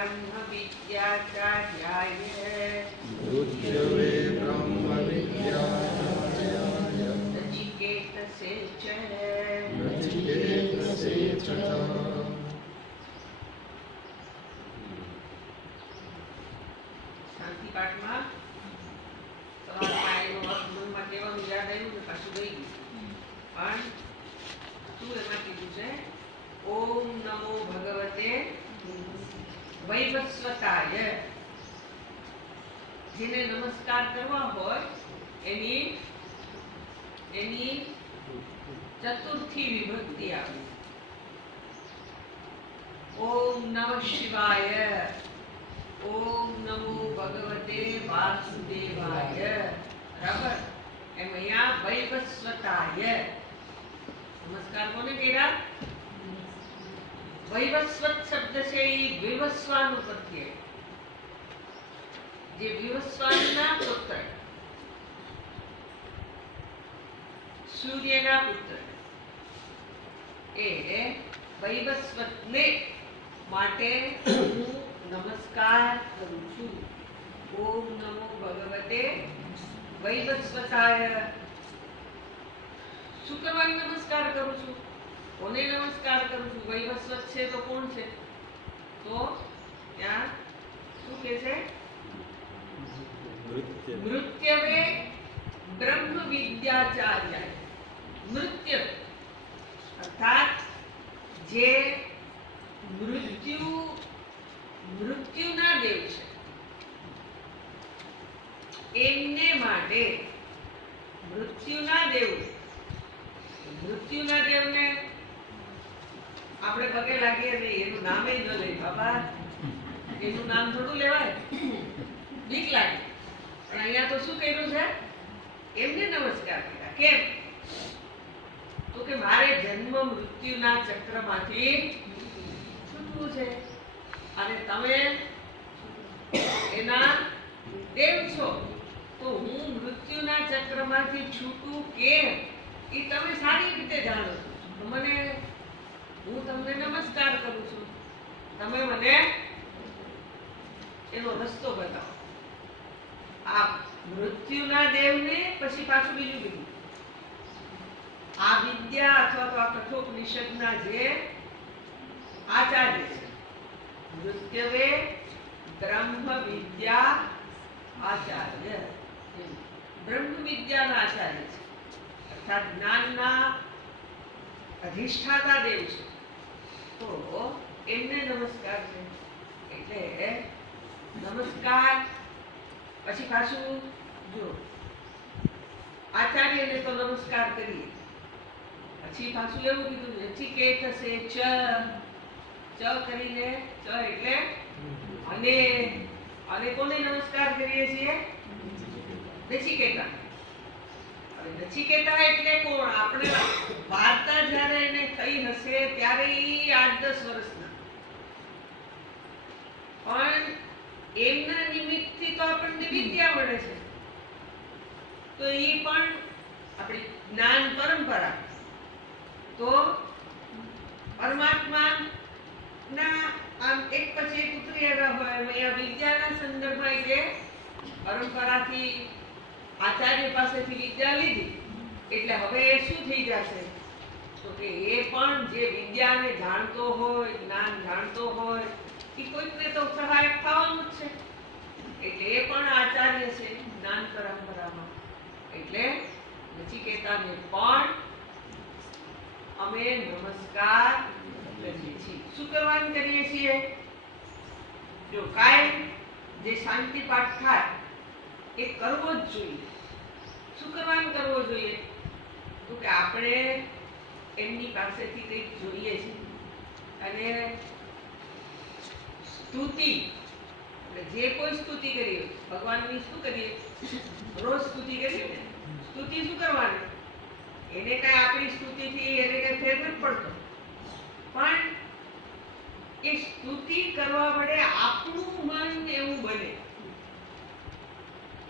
ब्रह्म विद्याचार्याय मृत्यवे ब्रह्म विद्याचार्याय नचिकेतसे च नचिकेतसे च શાંતિ પાઠમાં સવાલ પાયેલો અર્થ મનમાં કહેવાનું યાદ આવ્યું ને પાછું ગઈ ગયું. પણ શું એમાં કીધું છે? ઓમ નમો ભગવતે વૈવસ્વતાય. જેને નમસ્કાર કરવા હોય એની ચતુર્થી વિભક્તિ આવી. ઓમ નમઃ શિવાય, ઓમ નમો ભગવતે વાસુદેવાય. બરાબર? એમ અહીંયા વૈવસ્વતાય નમસ્કાર કોને કર્યા? વૈવસ્વત શબ્દ છે એ વિવસ્વાન ઉપરથી જે વિવસ્વાનના પુત્ર, સૂર્યના પુત્ર એ વૈવસ્વતને માટે હું નમસ્કાર કરું છું. ઓમ નમો ભગવતે વૈવસ્વતાય. શું કરવાનો નમસ્કાર કરું છું? કોને નમસ્કાર કરું છું? વૈવસ્વત છે તો કોણ છે? તો ત્યાં શું કહે છે? મૃત્યવે બ્રહ્મ વિદ્યાચાર્ય. મૃત્યુ અર્થાત જે મૃત્યુના દેવ છે એમને માટે મૃત્યુના દેવને આપણે પગે લાગીએ નહીં, એનું નામે ન લઈ બાબા, એનું નામ થોડું લેવાય, બીક લાગે. પણ અહીંયા તો શું કર્યું છે? એમને નમસ્કાર કર્યા. કેમ? તો કે મારે જન્મ મૃત્યુના ચક્રમાંથી છૂટવું છે અને તમે એના દેવ છો, તો હું મૃત્યુના ચક્રમાંથી છૂટું કેમ એ તમે સારી રીતે જાણો છો. હું તમને નમસ્કાર કરું છું, તમે મને એનો રસ્તો બતાવો. આ મૃત્યુના દેવને પછી પાછું બીજું કીધું, આ વિદ્યા અથવા તો આ કઠોપનિષદના જે આચાર્ય છે, મૃત્યવે બ્રહ્મ વિદ્યા આચાર્ય, બ્રહ્મ વિદ્યાના આચાર્ય છે, અર્થાત જ્ઞાનના અધિષ્ઠાતા દેવ છે. તો એમને નમસ્કાર છે. એટલે નમસ્કાર પછી પાછું જો આચાર્યને તો નમસ્કાર કરીએ, પછી પાછું એવું કીધું નચિકેતસે ચ કરીને, ચ એટલે અને કોને નમસ્કાર કરીએ છીએ? નચિકેતા. હવે નચિકેતા એટલે કોણ? આપણે વાર્તા જ્યારે એને થઈ હશે ત્યારે ઈ 8-10 વર્ષના, પણ એમના નિમિત્તથી તો આપણને વિદ્યા મળે છે. તો એ પણ આપણી જ્ઞાન પરંપરા તો પરમાત્માના આમ એક પછી એક ઉતરી આવ્યા હોય. અહીંયા વિદ્યાના સંદર્ભમાં કે પરંપરાથી આચાર્ય પાસેથી વિદ્યા લીધી એટલે હવે એ શું થઈ જશે? તો કે એ પણ જે વિદ્યાને જાણતો હોય, જ્ઞાન જાણતો હોય, એ કોઈકને તો સહાયક થવાનું જ છે. એટલે એ પણ આચાર્ય છે જ્ઞાન પરંપરામાં. એટલે નચિકેતાને પણ અમે નમસ્કાર કરીએ છીએ. શું કરવાનું કરીએ છીએ? જો કાયમ જે શાંતિ પાઠ થાય એ કરવો જ જોઈએ. શું કરવાનું કરવો જોઈએ? તો કે આપણે એમની પાસેથી કંઈક જોઈએ છે અને સ્તુતિ, જે કોઈ સ્તુતિ કરીએ, ભગવાનની શું કરીએ? રોજ સ્તુતિ કરીએ ને. સ્તુતિ શું કરવાની? એને કઈ આપણી સ્તુતિથી એને કઈ ફેર નથી પડતો, પણ એ સ્તુતિ કરવા વડે આપણું મન એવું બને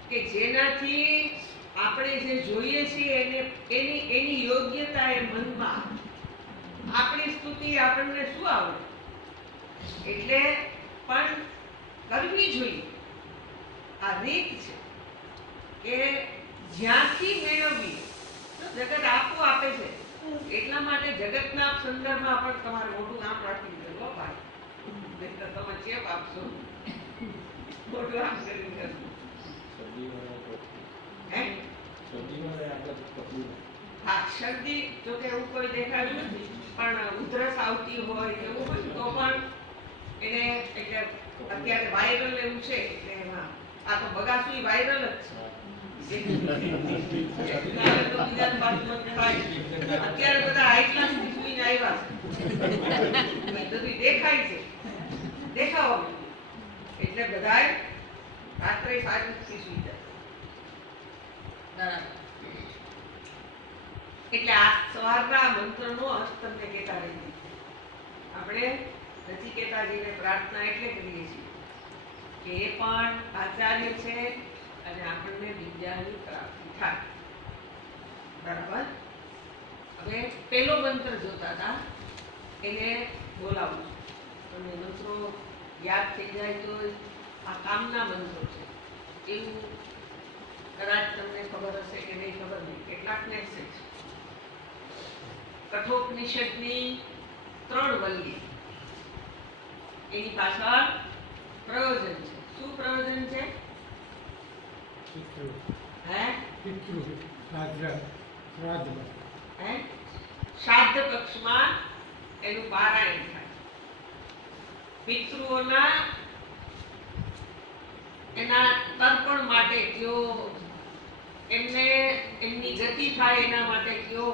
કે જેનાથી આપણે જે જોઈએ છીએ એની યોગ્યતા એ મનમાં આપણી સ્તુતિ આપણને શું આવડે? એટલે પણ રીત છે કે જ્યાંથી મેળવવી. તો જગત આપવું આપે છે, એટલા માટે જગતના સંદર્ભમાં પણ તમારે મોટું નામ રાખી દેવું હો ભાઈ. નહીંતર તમે ચેપ આપશો, મોટું નામ કરી દેશો. હે? હા, શરદી જો કે એવું કોઈ દેખાડ્યું નથી, પણ ઉધરસ આવતી હોય એવું હોય તો પણ એને એટલે અત્યારે વાયરલ એવું છે એટલે એમાં આ તો બગાસું વાયરલ જ છે. ત્યારે તો બીજાને પાછું મત થાય. અત્યારે બધા હાઈ ક્લાસ થી સુઈને આવ્યા છે, બધું દેખાય છે, દેખાવા માંડ્યું. એટલે બધાએ રાત્રે સારી સુઈ જાય. બરાબર. એટલે આ સવારના મંત્રનો અર્થ તમને કહેતા રહીએ. આપણે નચિકેતાજીને પ્રાર્થના એટલે કરીએ છીએ કે એ પણ આચાર્ય છે અને આપણને વિદ્યાની પ્રાપ્તિ થાય. બરાબર. હવે પહેલો મંત્ર જોતા હતા એને બોલાવું છું. તમને મંત્રો યાદ થઈ જાય તો આ કામના મંત્રો છે એવું કદાચ તમને ખબર હશે કે નહીં ખબર નહીં, કેટલાકને હશે. કઠોપનિષદની 3 વલ્લી, એની પાછળ પ્રયોજન છે. શું પ્રયોજન છે? હે? શ્રાદ્ધ પક્ષમાં એનું પારાયણ થાય. પિતૃઓના એના તર્પણ માટે કયો, એમને એમની ગતિ થાય એના માટે કયો.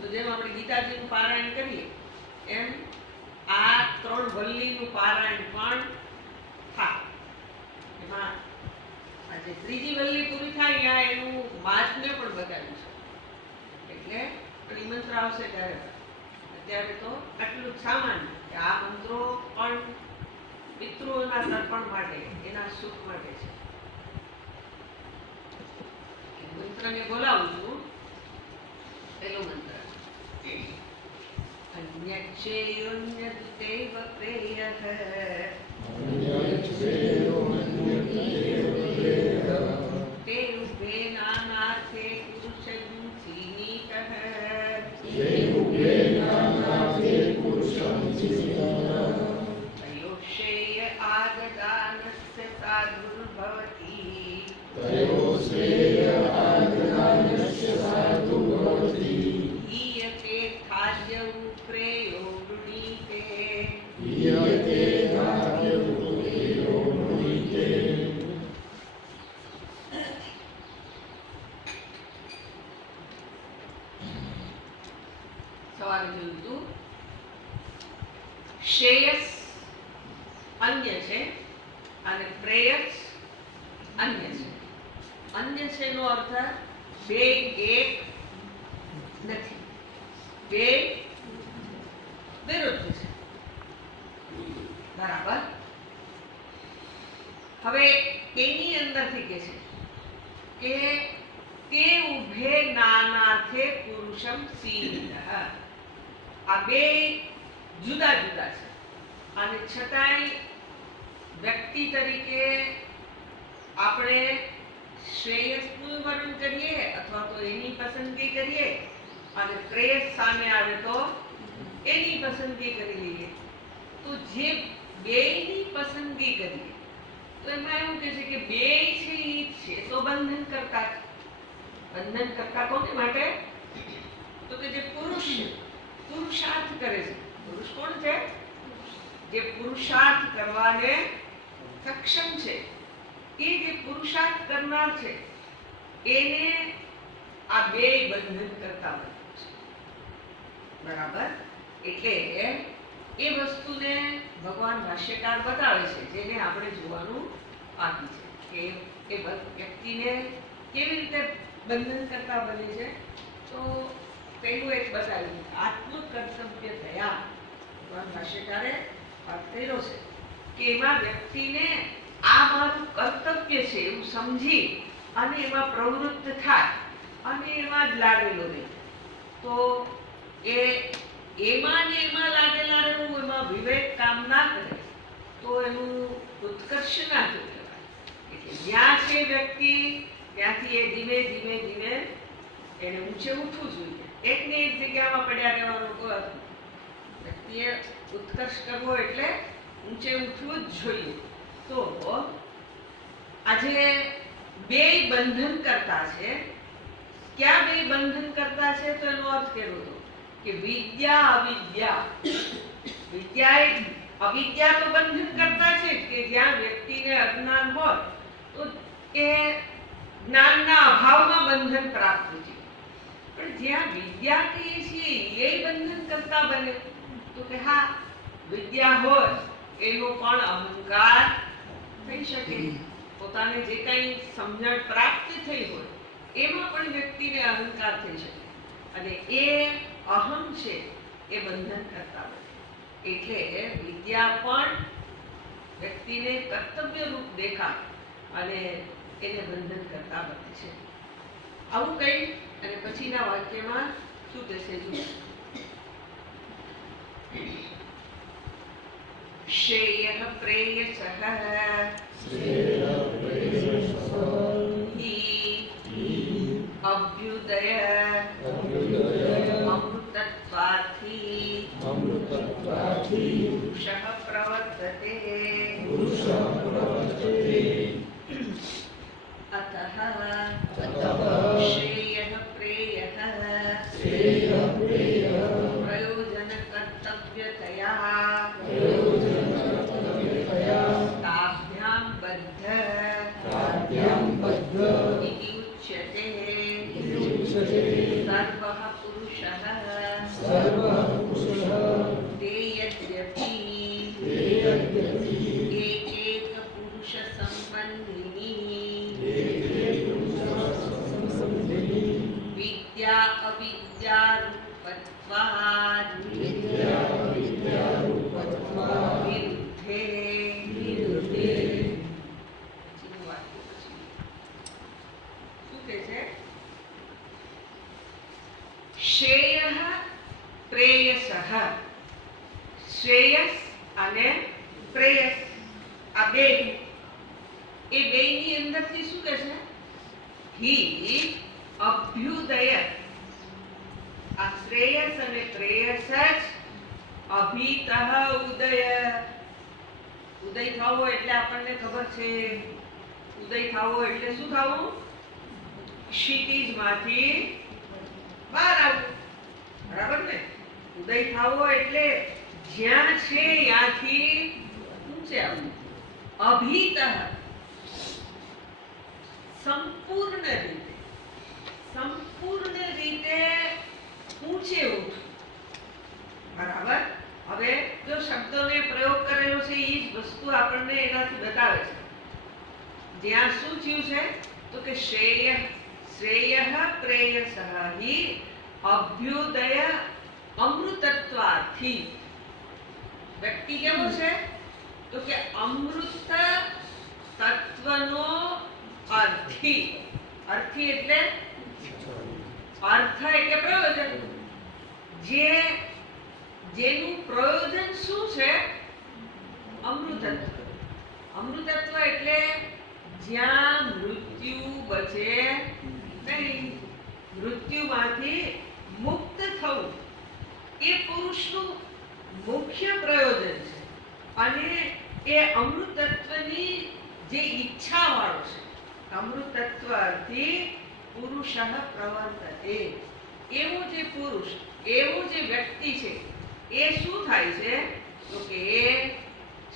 તો જેમ આપણે ગીતાજીનું પારાયણ કરીએ એમ આ 3 વલ્લીનું પારાયણ પણ થાય. એમાં આજે 3જી વલ્લી પૂરી થાય ત્યાં એનું મહાત્મ્ય પણ બતાવ્યું છે. એટલે પણ મંત્ર આવશે ત્યારે. અત્યારે તો આટલું જ સામાન્ય કે આ મંત્રો પણ પિતૃઓના તર્પણ માટે, એના સુખ માટે છે. મંત્રને બોલાવું છું. પહેલો મંત્ર અન્યચ્છેયોન્યદેવ પ્રેયઃ તે ઉભે નાનાર્થે પુરુષં ચીનીતઃ તયોશ્રેય આગદાનસ્ય સાધુર્ભવતી હીયતે ખાદ્યં પ્રેયો વૃણીતે. સવારે જોયું હતું શ્રેયસ અન્ય છે અને પ્રેયસ અન્ય છે. અન્ય છે નો અર્થ બે એક નથી, બે વિરુદ્ધ છે. બરાબર. હવે એની અંદરથી કે છે કે તે ઉભે નાનાર્થે પુરુષમ સીમિતઃ. આ બે જુદા જુદા છે અને છતાંય વ્યક્તિ તરીકે આપણે શ્રેયસનું વર્ણન કરીએ અથવા તો એની પસંદગી કરીએ અને પ્રેયસ સામે આવે તો એની પસંદગી કરી લઈએ. તો જે બેયની પસંદગી કરીએ તો એમાં એવું કહે છે કે બે છે એ છે તો બંધન કરતા. બંધન કરતા કોને માટે? તો કે જે પુરુષ છે, પુરુષાર્થ કરે છે. પુરુષ કોણ છે? જે પુરુષાર્થ કરવાને સક્ષમ છે. એ જે પુરુષાર્થ કરનાર છે એને આ બે બંધન કરતા બને છે. બરાબર. એટલે એ વસ્તુને ભગવાન ભાષ્યકાર બતાવે છે, જેને આપણે જોવાનું બાકી છે કે એ વ્યક્તિને કેવી રીતે બંધન કરતા બને છે. તો પહેલું એક બતાવ્યું આત્મકર્તવ્ય થયા. ભગવાન ભાષ્યકારે વાત કર્યો છે કે એમાં વ્યક્તિને આ મારું કર્તવ્ય છે એવું સમજી અને એમાં પ્રવૃત્ત થાય અને એમાં જ લાગેલો રહે. તો એમાં ને એમાં લાગેલા રહેવું, એમાં વિવેક કામ ના કરે તો એનું ઉત્કર્ષ ના થયું કહેવાય. એટલે જ્યાં છે એ વ્યક્તિ ત્યાંથી એ ધીમે ધીમે ધીમે એને ઊંચે ઉઠવું જોઈએ. એકની એક જગ્યામાં પડ્યા રહેવાનું કોઈ અર્થ નથી. વ્યક્તિએ ઉત્કર્ષ કરવો એટલે ઊંચે ઉઠવું જ જોઈએ. તો આજે બે બંધન કરતા છે. ક્યાં બે બંધન કરતા છે? તો એનો અર્થ કેવો હતો કે વિદ્યા અવિદ્યા. વિદ્યા એક અવિદ્યા તો બંધન કરતા છે કે જ્યાં વ્યક્તિને અજ્ઞાન હોય તો એ જ્ઞાનના અભાવમાં બંધન પ્રાપ્ત છે. પણ જ્યાં વિદ્યા કહીએ છીએ એ બંધન કરતા બને. તો કે હા, વિદ્યા હોય એનો પણ અહંકાર થઈ શકે. પોતાને જે કંઈ સમજણ પ્રાપ્ત થઈ હોય એમાં પણ વ્યક્તિને અહંકાર થઈ શકે અને એ અહમ છે એ બંધન કરતા બને. એટલે વિદ્યા પણ વ્યક્તિને કર્તવ્ય રૂપ દેખાય અને એને બંધન કરતા બને છે. આવું કહી અને પછીના વાક્યમાં શું કહેશે જુઓ. શ્રેયઃ પ્રેયસઃ હિ અભ્યુદય અમૃતત્વાર્થી પુરુષઃ પ્રવર્તતે. अतः श्रेयः प्रेयः प्रयोजनकर्तव्यतया ताभ्यां बद्ध इति उच्यते. सर्वः पुरुषः ते यद्यपि एकैक पुरुष संबंधिनी विद्या अविद्या रूपत्वात् विरुद्धे. શું કહે છે? શ્રેયઃ પ્રેયસઃ. શ્રેયસ અને પ્રેયસ આ બે એ બેની અંદરથી શું કહે છે? હિ અભ્યુદય. આ શ્રેયસ અને પ્રેયસ જ અભિતઃ ઉદય. ઉદય થવો એટલે આપણને ખબર છે, ઉદય થવો એટલે શું થવું? ક્ષિતિજમાંથી બહાર આવવું. બરાબર ને? ઉદય થવો એટલે જ્યાં છે ત્યાંથી ઊંચે આવવું. અભિતઃ સંપૂર્ણ રીતે ઊંચે ઉઠવું. બરાબર? હવે જો શબ્દોને પ્રયોગ કરેલો છે એ જ વસ્તુ આપણને એનાથી બતાવે છે. જ્યાં શું થયું છે? તો કે શ્રેયઃ પ્રેયસઃ હિ અભ્યુદય અમૃતત્વાર્થી. વ્યક્તિ કેવો છે? તો કે અમૃત તત્વનો અર્થી. અર્થી એટલે અર્થ એટલે પ્રયોજન. જેનું પ્રયોજન શું છે? અમૃતત્વ. અમૃતત્વ એટલે જ્યાં મૃત્યુ બચે નહીં, મૃત્યુમાંથી મુક્ત થવું એ પુરુષનું મુખ્ય પ્રયોજન છે. અને એ અમૃતત્વની જે ઈચ્છા વાળો છે. અમૃતત્વથી પુરુષઃ પ્રવર્તતે. એવો જે પુરુષ, એવો જે વ્યક્તિ છે એ શું થાય છે? તો કે એ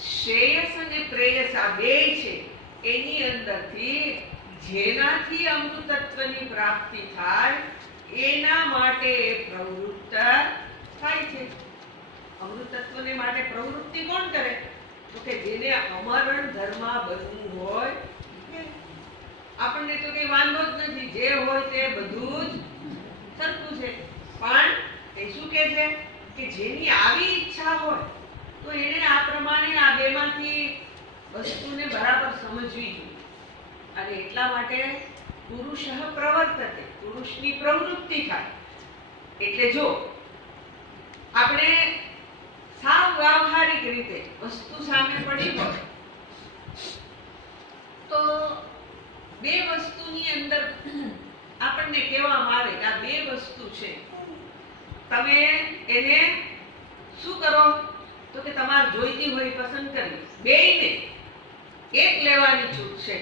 શ્રેયસ અને પ્રેયસ આ બે છે એની અંદરથી જેનાથી અમૃતત્વની પ્રાપ્તિ થાય એના માટે પ્રવૃત્ત થાય છે. અમૃતત્વને માટે પ્રવૃત્તિ કોણ કરે? તો કે જેને અમરણ ધર્મા બનવું હોય. આપણને તો કઈ વાંધો જ નથી, જે હોય તે બધું જ સરખું છે. પણ એ શું કહે છે કે જેની આવી ઈચ્છા હોય તો એને આ પ્રમાણે આ બેમાંથી વસ્તુને બરાબર સમજવી જોઈએ. અને એટલા માટે પુરુષઃ પ્રવર્તતે, પુરુષની પ્રવૃત્તિ થાય. એટલે જો આપણે સાવ વ્યવહારિક રીતે વસ્તુ સામે પડી હોય તો બે વસ્તુની અંદર આપણને કહેવામાં આવે કે આ બે વસ્તુ છે, તમે એને શું કરો તો કે તમારે જોઈતી હોય પસંદ કરવી. બેયને એક લેવાની છૂટ છે.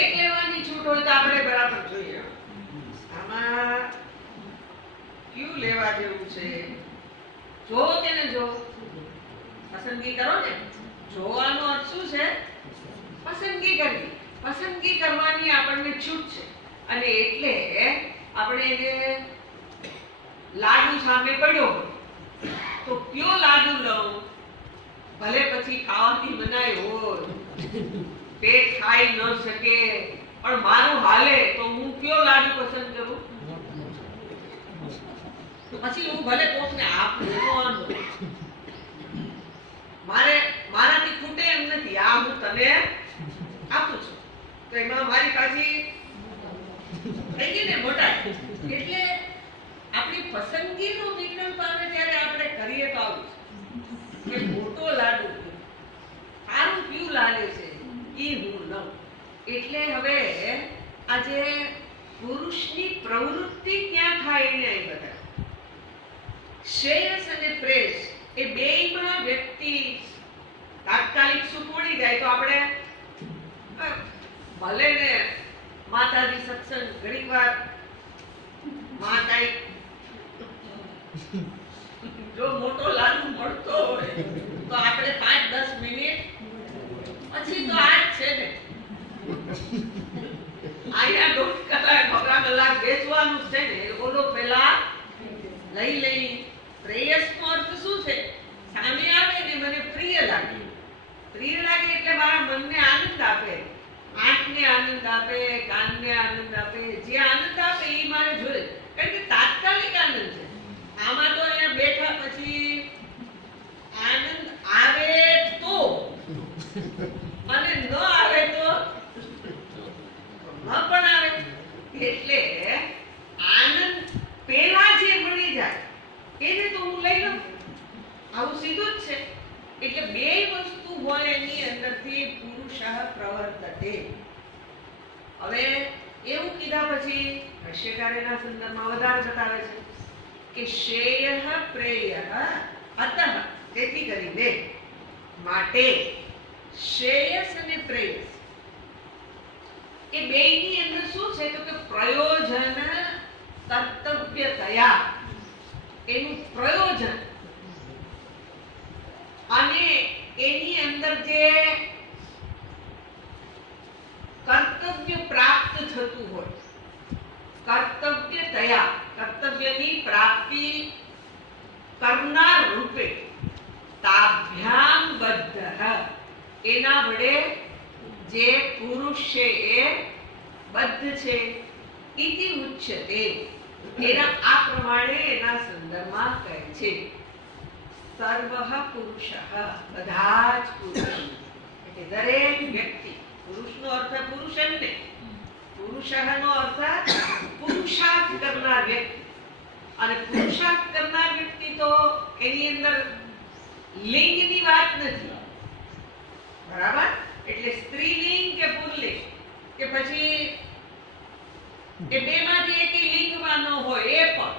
એક લેવાની છૂટ હોય તો આપણે બરાબર જોઈએ આમાં કયું લેવા જેવું છે. જો કે ને જો પસંદગી કરો ને. જોવાનો અર્થ શું છે? પસંદગી કરવી. પસંદગી કરવાની આપણને છૂટ છે અને એટલે આપણે એને લાડુ સામે પડ્યો તો કયો લાડુ લઉં, ભલે પછી ખાવાની મનાઈ હોય, પેટ ખાઈ ન શકે, પણ મારું હાલે તો હું કયો લાડુ પસંદ કરું? તો પછી હું ભલે કોકને આપું, મારાથી ખૂટે એમ નથી, આ હું તને આપું છું તો એમાં મારી પાછી થઈ ગઈ ને મોટા. એટલે આપણી પસંદગીનો વિકલ્પ આવે ત્યારે આપણે કરીએ તો આવું કે મોટો લાડુ સારું કયું લાગે છે એ હું લઉં. એટલે હવે આજે પુરુષની પ્રવૃત્તિ ક્યાં થાય એને અહીં બધા શ્રેયસ અને પ્રેસ એ બેયમાં વ્યક્તિ તાત્કાલિક સુખ મળી જાય તો આપણે ભલે ને માતાજી સત્સંગ ઘણીવાર માં કાંઈ જો મોટો લાડુ મળતો હોય તો આપણે 5-10 મિનિટ પછી તો આ જ છે ને અહીંયા 1.5 કલાક બેસવાનું છે ને. ઓલો પેલા લઈ પ્રેયસનો અર્થ શું છે? સામે આવે ને મને પ્રિય લાગે. પ્રિય લાગે એટલે મારા મનને આનંદ આપે, આંખને આનંદ આપે, કાનને આનંદ આપે, જે આનંદ આપે એ મારે જોઈએ. કારણ કે તાત્કાલિક આનંદ છે. આમાં તો અહીંયા બેઠા પછી આનંદ આવે તો અને ન આવે તો ન પણ આવે. એટલે આનંદ પેલા જે મળી જાય એને તો હું લઈ લઉં, આવું સીધું જ છે. એટલે બે વસ્તુ હોય એની અંદરથી પુરુષ પ્રવર્તતે. હવે એવું કીધા પછી ભાષ્યકારેના સંદર્ભમાં વધારે બતાવે છે કે શ્રેયઃ પ્રેયઃ અતઃ, તેથી કરીને માટે શ્રેયસ અને પ્રેયસ એ બેયની અંદર શું છે તો કે પ્રયોજન કર્તવ્યતયા, એનું પ્રયોજન અને એની અંદર જે કર્તવ્ય પ્રાપ્ત થતું હોય, કર્તવ્યતયા, કર્તવ્યની પ્રાપ્તિ કરનાર રૂપે તાભ્યામ બદ્ધઃ, એના વડે જે પુરુષ છે એ બદ્ધ છે. ઇતિ ઉચ્યતે, એના આ પ્રમાણે એના સંદર્ભમાં કહે છે સર્વઃ પુરુષઃ, બધા જ પુરુષ. એટલે દરેક વ્યક્તિ, પુરુષનો અર્થ પુરુષન ને, પુરુષનો અર્થ પુરુષાર્થ કરનાર વ્યક્તિ. અને પુરુષાર્થ કરનાર વ્યક્તિ તો એની અંદર લિંગની વાત નથી, બરાબર? એટલે સ્ત્રીલિંગ કે પુલ્લિંગ કે પછી એ બેમાંથી એક લિંગમાં ન હોય, એ પણ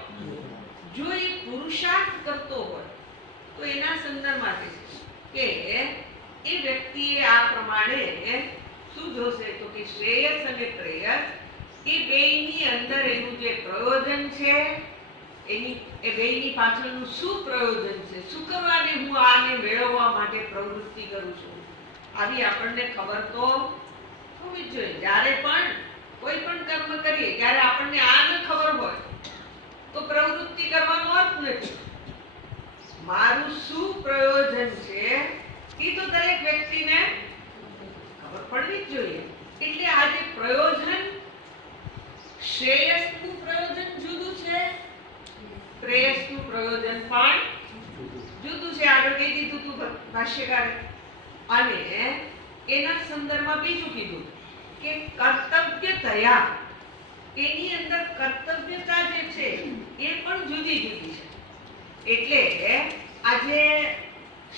જો એ પુરુષાર્થ કરતો હોય તો એના સંદર્ભમાં છે કે એ વ્યક્તિએ આ પ્રમાણે શું જોશે તો કે શ્રેયસ અને પ્રેયસ એ બેયની અંદર એનું જે પ્રયોજન છે, એની એ બેયની પાછળનું શું પ્રયોજન છે, શું કરવાને હું આને મેળવવા માટે પ્રવૃત્તિ કરું છું, આવી આપણને ખબર તો હોવી જ જોઈએ. જ્યારે પણ કોઈ પણ કર્મ કરીએ ત્યારે આપણને આ ન ખબર હોય તો પ્રવૃત્તિ કરવાનો અર્થ નથી. મારું શું પ્રયોજન છે એ તો દરેક વ્યક્તિને ખબર પડવી જ જોઈએ. એટલે આ જે પ્રયોજન, શ્રેયસનું પ્રયોજન જુદું છે, પ્રેયસનું પ્રયોજન પણ જુદું છે. આગળ કહી દીધું હતું ભાષ્યકારે. અને એના સંદર્ભમાં બીજું કીધું કે કર્તવ્યતયા, એની અંદર કર્તવ્યતા જે છે એ પણ જુદી જુદી છે. એટલે આજે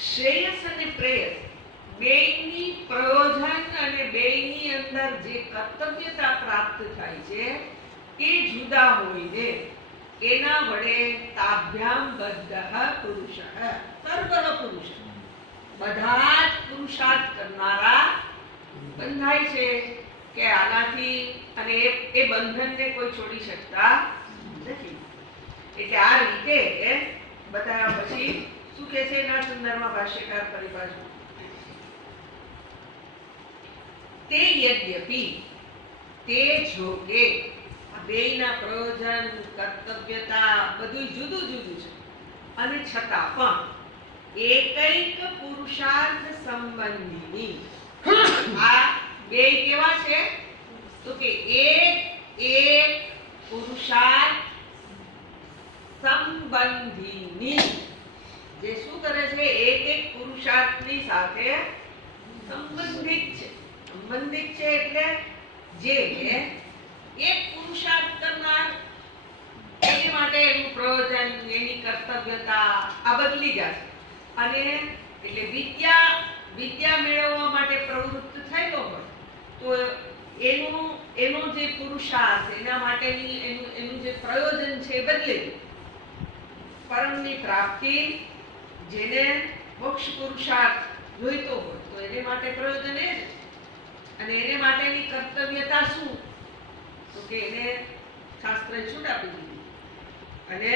શ્રેયસ અને પ્રેયસ બેયની પ્રયોજન અને બેયની અંદર જે કર્તવ્યતા પ્રાપ્ત થાય છે એ જુદા હોઈને એના વડે તાભ્યામ બદ્ધઃ પુરુષઃ સર્વઃ પુરુષ બધા જ પુરુષાર્થ કરનારા બંધાય છે કે આનાથી અને એ બંધનને કોઈ છોડી શકતા નથી. એટલે આ રીતે બતાવ્યા પછી શું કહે છે એના સંદર્ભમાં ભાષ્યકાર પરિભાષા તે યદ્યપિ તે જોકે બેયના પ્રયોજન કર્તવ્યતા બધું જુદું જુદું છે અને છતાં પણ એકૈક પુરુષાર્થ સંબંધીની આ બે કેવા છે તો કે એક પુરુષાર્થ સંબંધીની જે શું કરે છે એક પુરુષાર્થની સાથે સંબંધિત છે એટલે જે એક પુરુષાર્થ કરનાર એની માટે એનું પ્રયોજન એની કર્તવ્યતા આ બદલી જશે અને એટલે વિદ્યા મેળવવા માટે પ્રવૃત્ત થયેલો હોય તો એનો જે પુરુષાર્થ એના માટેની એનું જે પ્રયોજન છે એ બદલે પરમની પ્રાપ્તિ જેને મોક્ષ પુરુષાર્થ જોઈતો હોય તો એને માટે પ્રયોજન એ જ અને એને માટેની કર્તવ્યતા શું તો કે એને શાસ્ત્રએ છૂટ આપી દીધી અને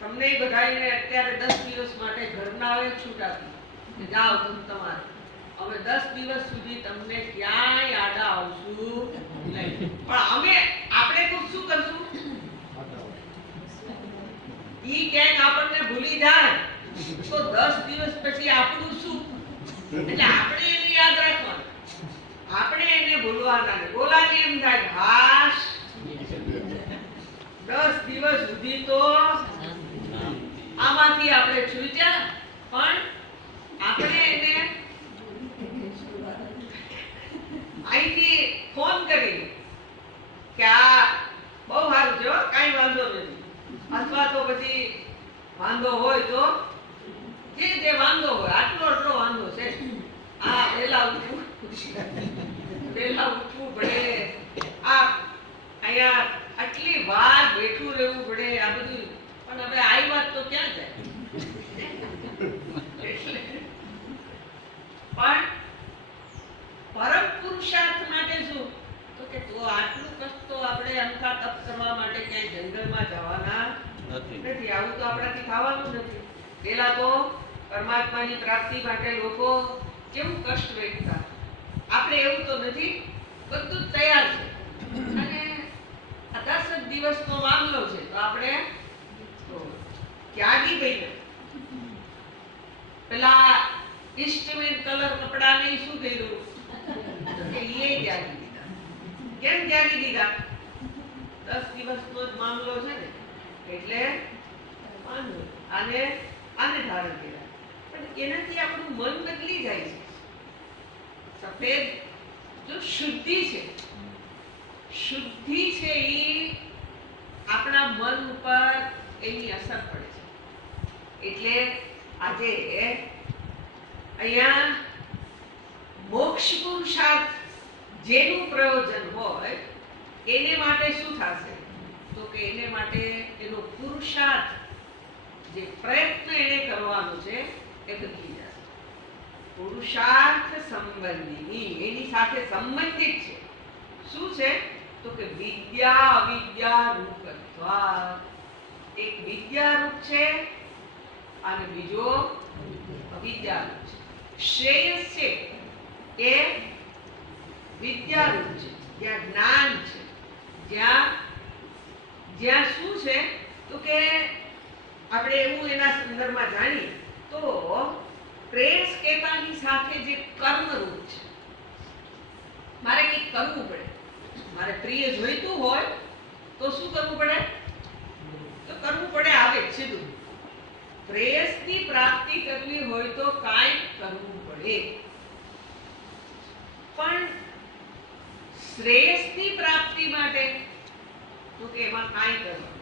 તમને બધાને અત્યારે 10 દિવસ માટે ઘરનાઓએ છૂટ આપી કે જાઓ તમે તમારે હવે 10 દિવસ સુધી તમને ક્યાંય આડા આવશું નહીં પણ આપણે શું કરશું ઈ ક્યાંક આપણને ભૂલી જાય તો 10 દિવસ પછી આપણું શું એટલે આપણે એને યાદ રાખવાનું આપણે એને ભૂલવાના નહીં બોલાની એમ થાય હાશ 10 દિવસ સુધી તો આમાંથી આપણે છૂટ્યા પણ આપણે એને અહીંથી ફોન કરી કે આ બહુ સારું છે કાંઈ વાંધો નથી અથવા તો પછી વાંધો હોય તો જે વાંધો હોય આટલો વાંધો છે આ વહેલા ઉઠવું પડે આ અહીંયા આટલી વાર બેઠું રહેવું પડે આ બધું પણ હવે આ વાત તો ક્યાં જાય પણ પરમ પુરુષાર્થ માટે શું તો કે તો આટલું કષ્ટ તો આપણે અંકા તપ કરવા માટે ક્યાંય જંગલમાં જવાના નથી આવું તો આપણાથી થવાનું નથી પહેલા તો પરમાત્માની પ્રાપ્તિ માટે લોકો કેવું કષ્ટ વેઠતા આપણે એવું તો નથી બધું તૈયાર છે અને આ 10 દિવસનો મામલો છે તો આપણે ત્યાગી ગઈ પેલા ઇસ્ટમેન્ટ કલર કપડાને શું કર્યું કે એ ત્યાગી દીધા કેમ ત્યાગી દીધા 10 દિવસનો જ મામલો છે ને એટલે આને ધારણ કર્યા પણ એનાથી આપણું મન બદલી જાય છે સફેદ જો શુદ્ધિ છે એ આપણા મન ઉપર એની અસર પડે છે એટલે આજે અહીંયા મોક્ષ પુરુષાર્થ જેનું પ્રયોજન હોય એને માટે શું થશે તો કે એને માટે એનો પુરુષાર્થ જે પ્રયત્ન એને કરવાનો છે એ બદલી જશે પુરુષાર્થ સંબંધીની એની સાથે સંબંધિત છે શું છે તો કે વિદ્યા અવિદ્યા રૂપત્વાત્ એક વિદ્યા રૂપ છે અને બીજો અવિદ્યા રૂપ છે શ્રેયસ છે એ વિદ્યા રૂપ છે જ્યાં જ્ઞાન છે જ્યાં શું છે તો કે આપણે એવું એના સંદર્ભમાં જાણીએ તો પ્રેસ કેતાની સાથે જે કર્મ રૂપ છે મારે કંઈક કરવું પડે મારે પ્રિય જોઈતું હોય તો શું કરવું પડે તો કરવું પડે આવે સીધું પ્રેયસની પ્રાપ્તિ કરવી હોય તો કાંઈ કરવું પડે પણ શ્રેયસની પ્રાપ્તિ માટે તો કે એમાં કાંઈ કરવાનું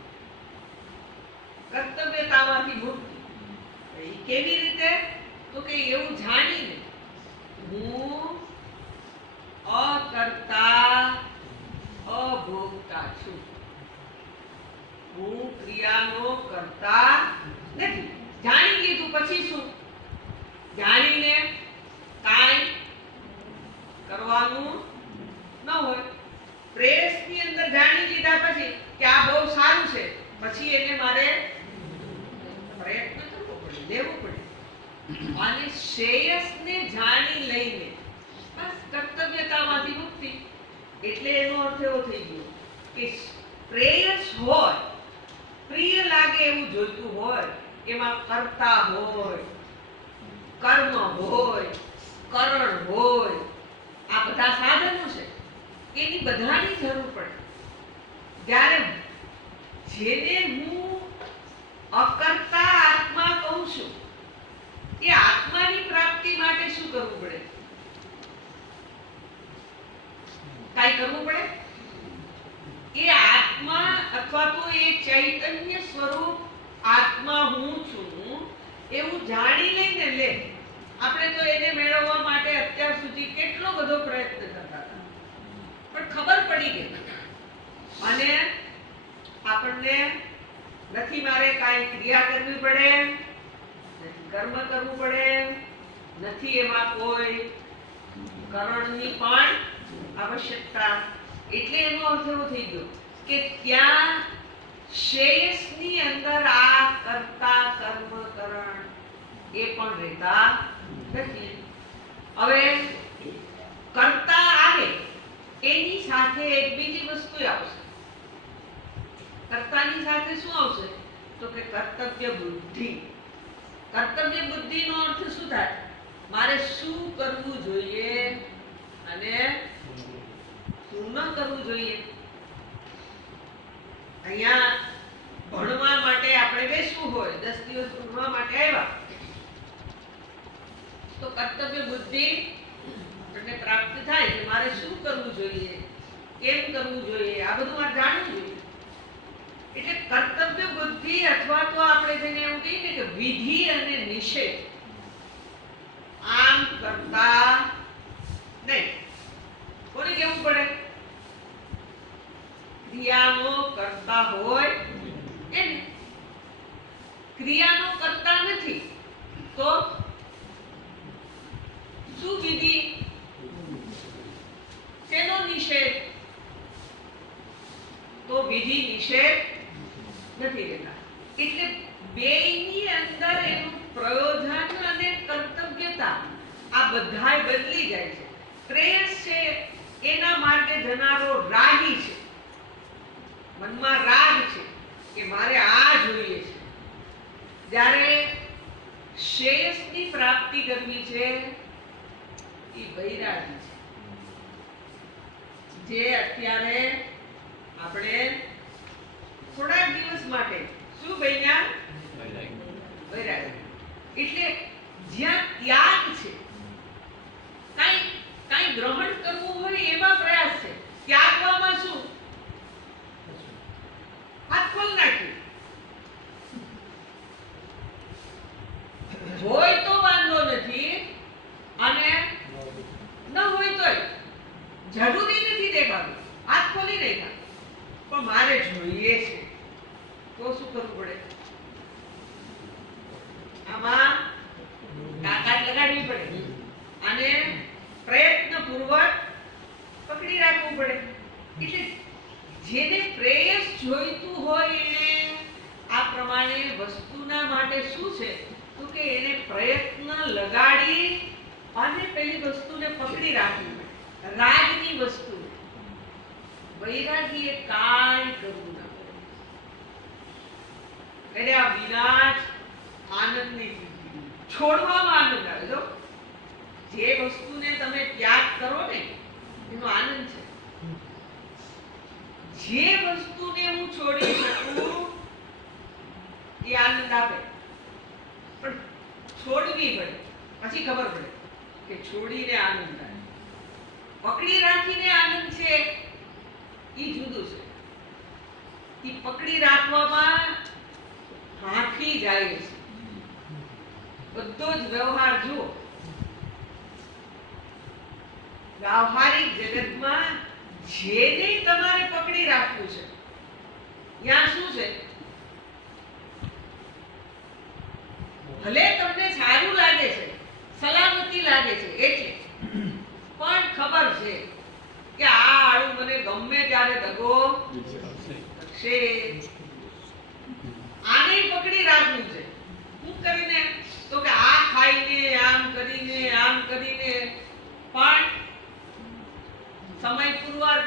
કર્તવ્યતામાંથી મુક્તિ એ કેવી રીતે તો કે એવું જાણીને હું જાણી લઈને બસ કર્તવ્યતામાંથી મુક્તિ. એટલે એનો અર્થ એવો થઈ ગયો કે પ્રેયસ હોય, પ્રિય લાગે એવું જોઈતું હોય, એમાં કર્તા હોય, કર્મ હોય, કરણ હોય, આ બધા સાધનો છે, એની બધાની જરૂર પડે. જ્યારે જેને હું અકર્તા આત્મા કહું છું, એ આત્માની પ્રાપ્તિ માટે શું કરવું પડે? કાંઈ કરવું પડે? એ આત્મા અથવા તો એ ચૈતન્ય સ્વરૂપ આત્મા હું છું એવું જાણી લઈને લે. આપણે તો એને મેળવવા માટે અત્યાર સુધી કેટલો બધો પ્રયત્ન કરતા હતા, પણ ખબર પડી ગઈ અને આપણને નથી મારે કાંઈ ક્રિયા કરવી પડે, નથી કર્મ કરવું પડે, નથી એમાં કોઈ કરણની પણ આવશ્યકતા. એટલે એનો અર્થ એવો થઈ ગયો કે ત્યાં શ્રેયસની અંદર આ કર્તા કર્મ કરણ એ પણ રહેતા નથી. હવે કર્તા આવે એની સાથે એક બીજી વસ્તુ આવશે. કર્તાની સાથે શું આવશે? તો કે કર્તવ્ય બુદ્ધિ. કર્તવ્ય બુદ્ધિનો અર્થ શું થાય? મારે શું કરવું જોઈએ અને શું ન કરવું જોઈએ. અહીંયા ભણવા માટે આપણે બેસવું હોય, 10 દિવસ ભણવા માટે આવ્યા, તો કર્તવ્ય બુદ્ધિ આપણને પ્રાપ્ત થાય કે મારે શું કરવું જોઈએ, કેમ કરવું જોઈએ, આ બધું મારે જાણવું જોઈએ. એટલે કર્તવ્ય બુદ્ધિ અથવા તો આપણે જેને એવું કહીએ કે વિધિ અને નિષેધ, આમ કરતા નહીં. કોને કેવું પડે? ક્રિયાનો કરતા હોય એને. ક્રિયાનો કરતા નથી તો શું વિધિ, તેનો નિષેધ. તો વિધિ નિષેધ નથી રહેતા. એટલે બેયની અંદર એનું પ્રયોજન અને કર્તવ્યતા આ બધાય બદલી જાય છે. પ્રેયસ છે એના માટે જનારો રાગી છે, મનમાં રાગ છે કે મારે આ જોઈએ છે. જ્યારે શ્રેયસની પ્રાપ્તિ કરવી છે એ વૈરાગી છે. જે અત્યારે આપણે થોડાક દિવસ માટે શું બન્યા? વૈરાગી. એટલે જ્યાં ત્યાગ છે, કાંઈ ગ્રહણ કરવું હોય એમાં પ્રયાસ છે, ત્યાગવામાં શું? હાથ ખોલ નાખ્યું. હોય તો વાંધો નથી અને ન હોય તોય જરૂરી નથી દેખાતું, હાથ ખોલી નાખ્યા. પણ મારે જોઈએ છે તો શું કરવું પડે? આમાં તાકાત લગાડવી પડે અને પ્રયત્નપૂર્વક પકડી રાખવું પડે. એટલે જેને પ્રેયસ જોઈતું હોય એને આ પ્રમાણે વસ્તુના માટે શું છે તો કે એને પ્રયત્ન લગાડી અને પેલી વસ્તુને પકડી રાખવી પડે. રાગની વસ્તુ. વૈરાગીએ કાંઈ કરવું ના પડે. કર્યા વિના જ આનંદની સ્થિતિ. છોડવામાં આનંદ આવે. જો જે વસ્તુને તમે ત્યાગ કરો ને એનો આનંદ છે. જે વસ્તુને હું છોડી શકું એ આનંદ આપે, પણ છોડવી પડે પછી ખબર પડે કે છોડીને આનંદ આવે. પકડી રાખીને આનંદ છે એ જુદું છે. એ પકડી રાખવામાં હાંફી જાય છે. બધો જ વ્યવહાર જુઓ, વ્યવહારિક જગતમાં જેને તમારે પકડી રાખવું છે ત્યાં શું છે? ભલે તમને સારું લાગે છે, સલામતી લાગે છે, એટલે પણ ખબર છે કે આ આળું મને ગમે ત્યારે દગો કરશે. આને પકડી રાખવું છે. શું કરીને? તો કે આ ખાઈને આમ કરીને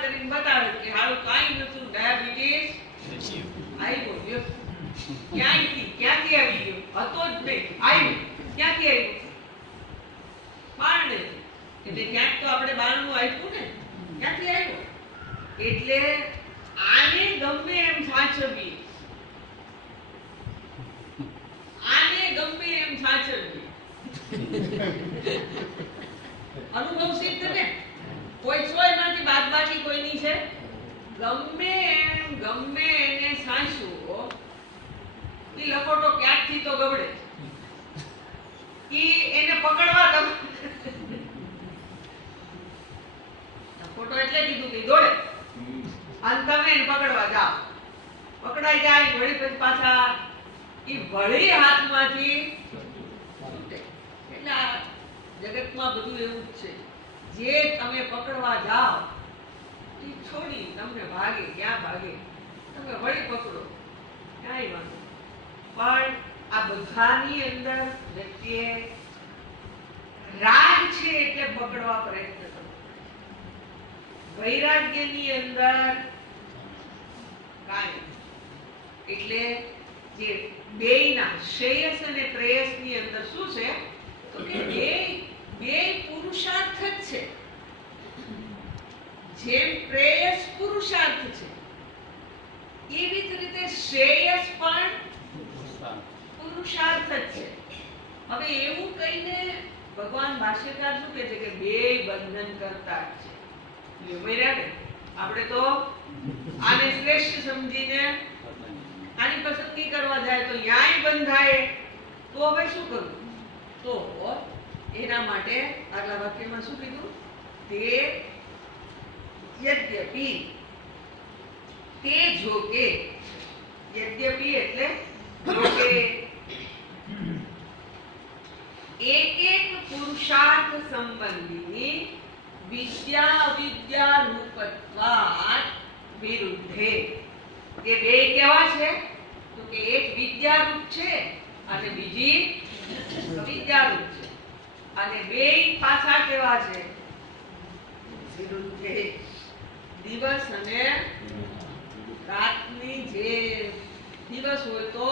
કરીને બતાવે કે હારું કાંઈ નતું, ડાયાબિટીસ આવ્યો ગયો. ક્યાંથી આવી ગયો? હતો જ નહીં, આવ્યો. ક્યાંથી આવ્યો? બારણે. એટલે ક્યાંક તો આપણે બારણું આપ્યું ને, ક્યાંથી આવ્યો? એટલે આને ગમે એમ સાચવીએ, અનુભવ સિદ્ધ ને. કોઈ 100 માંથી બાદબાકી કોઈની છે? ગમે એને સાચવો, ઈ લખોટો ક્યાંકથી તો ગબડે, ઈ એને પકડવા ગમે. લખોટો એટલે કીધું કે દોડે, અને તમે એને પકડવા જાઓ, પકડાઈ જાય, વળી પછી પાછા ઈ વળી હાથમાંથી છૂટે. એટલે આ જગતમાં બધું એવું જ છે, જે તમે પકડવા જાઓ ઈ છોડી તમને ભાગે. ક્યાં ભાગે? તમે વળી પકડો, ક્યાંય વાંધો. પણ આ બધાની અંદર વ્યક્તિએ રાગ છે એટલે પકડવા પ્રયત્ન કરો. વૈરાગ્યની અંદર કાંઈ. એટલે જે બેયના શ્રેયસ અને પ્રેયસની અંદર શું છે? તો કે બે પુરુષાર્થ જ છે. જેમ પ્રેયસ પુરુષાર્થ છે, એવી જ રીતે શ્રેયસ પણ પુરુષાર્થ જ છે. હવે એવું કહીને ભગવાન ભાષ્યકાર શું કહે છે કે બેય બંધન કરતા જ છે. આપણે તો આને શ્રેષ્ઠ સમજીને આની પસંદગી કરવા જાય તો ન્યાય બંધાય, તો હવે શું કરવું? તો એના માટે આગલા વાક્યમાં શું કીધું? તે યદ્યપિ, તે જો કે, યદ્યપિ એટલે જો કે, એક પુરુષાર્થ સંબંધીની વિદ્યા અવિદ્યા રૂપત્વાત વિરુદ્ધે. કે બે કેવા છે? તો કે એક વિદ્યારૂપ છે અને બીજી અવિદ્યારૂપ છે. અને બેય પાછા કેવા છે? વિરુદ્ધે. દિવસ અને રાતની જે દિવસ હોય તો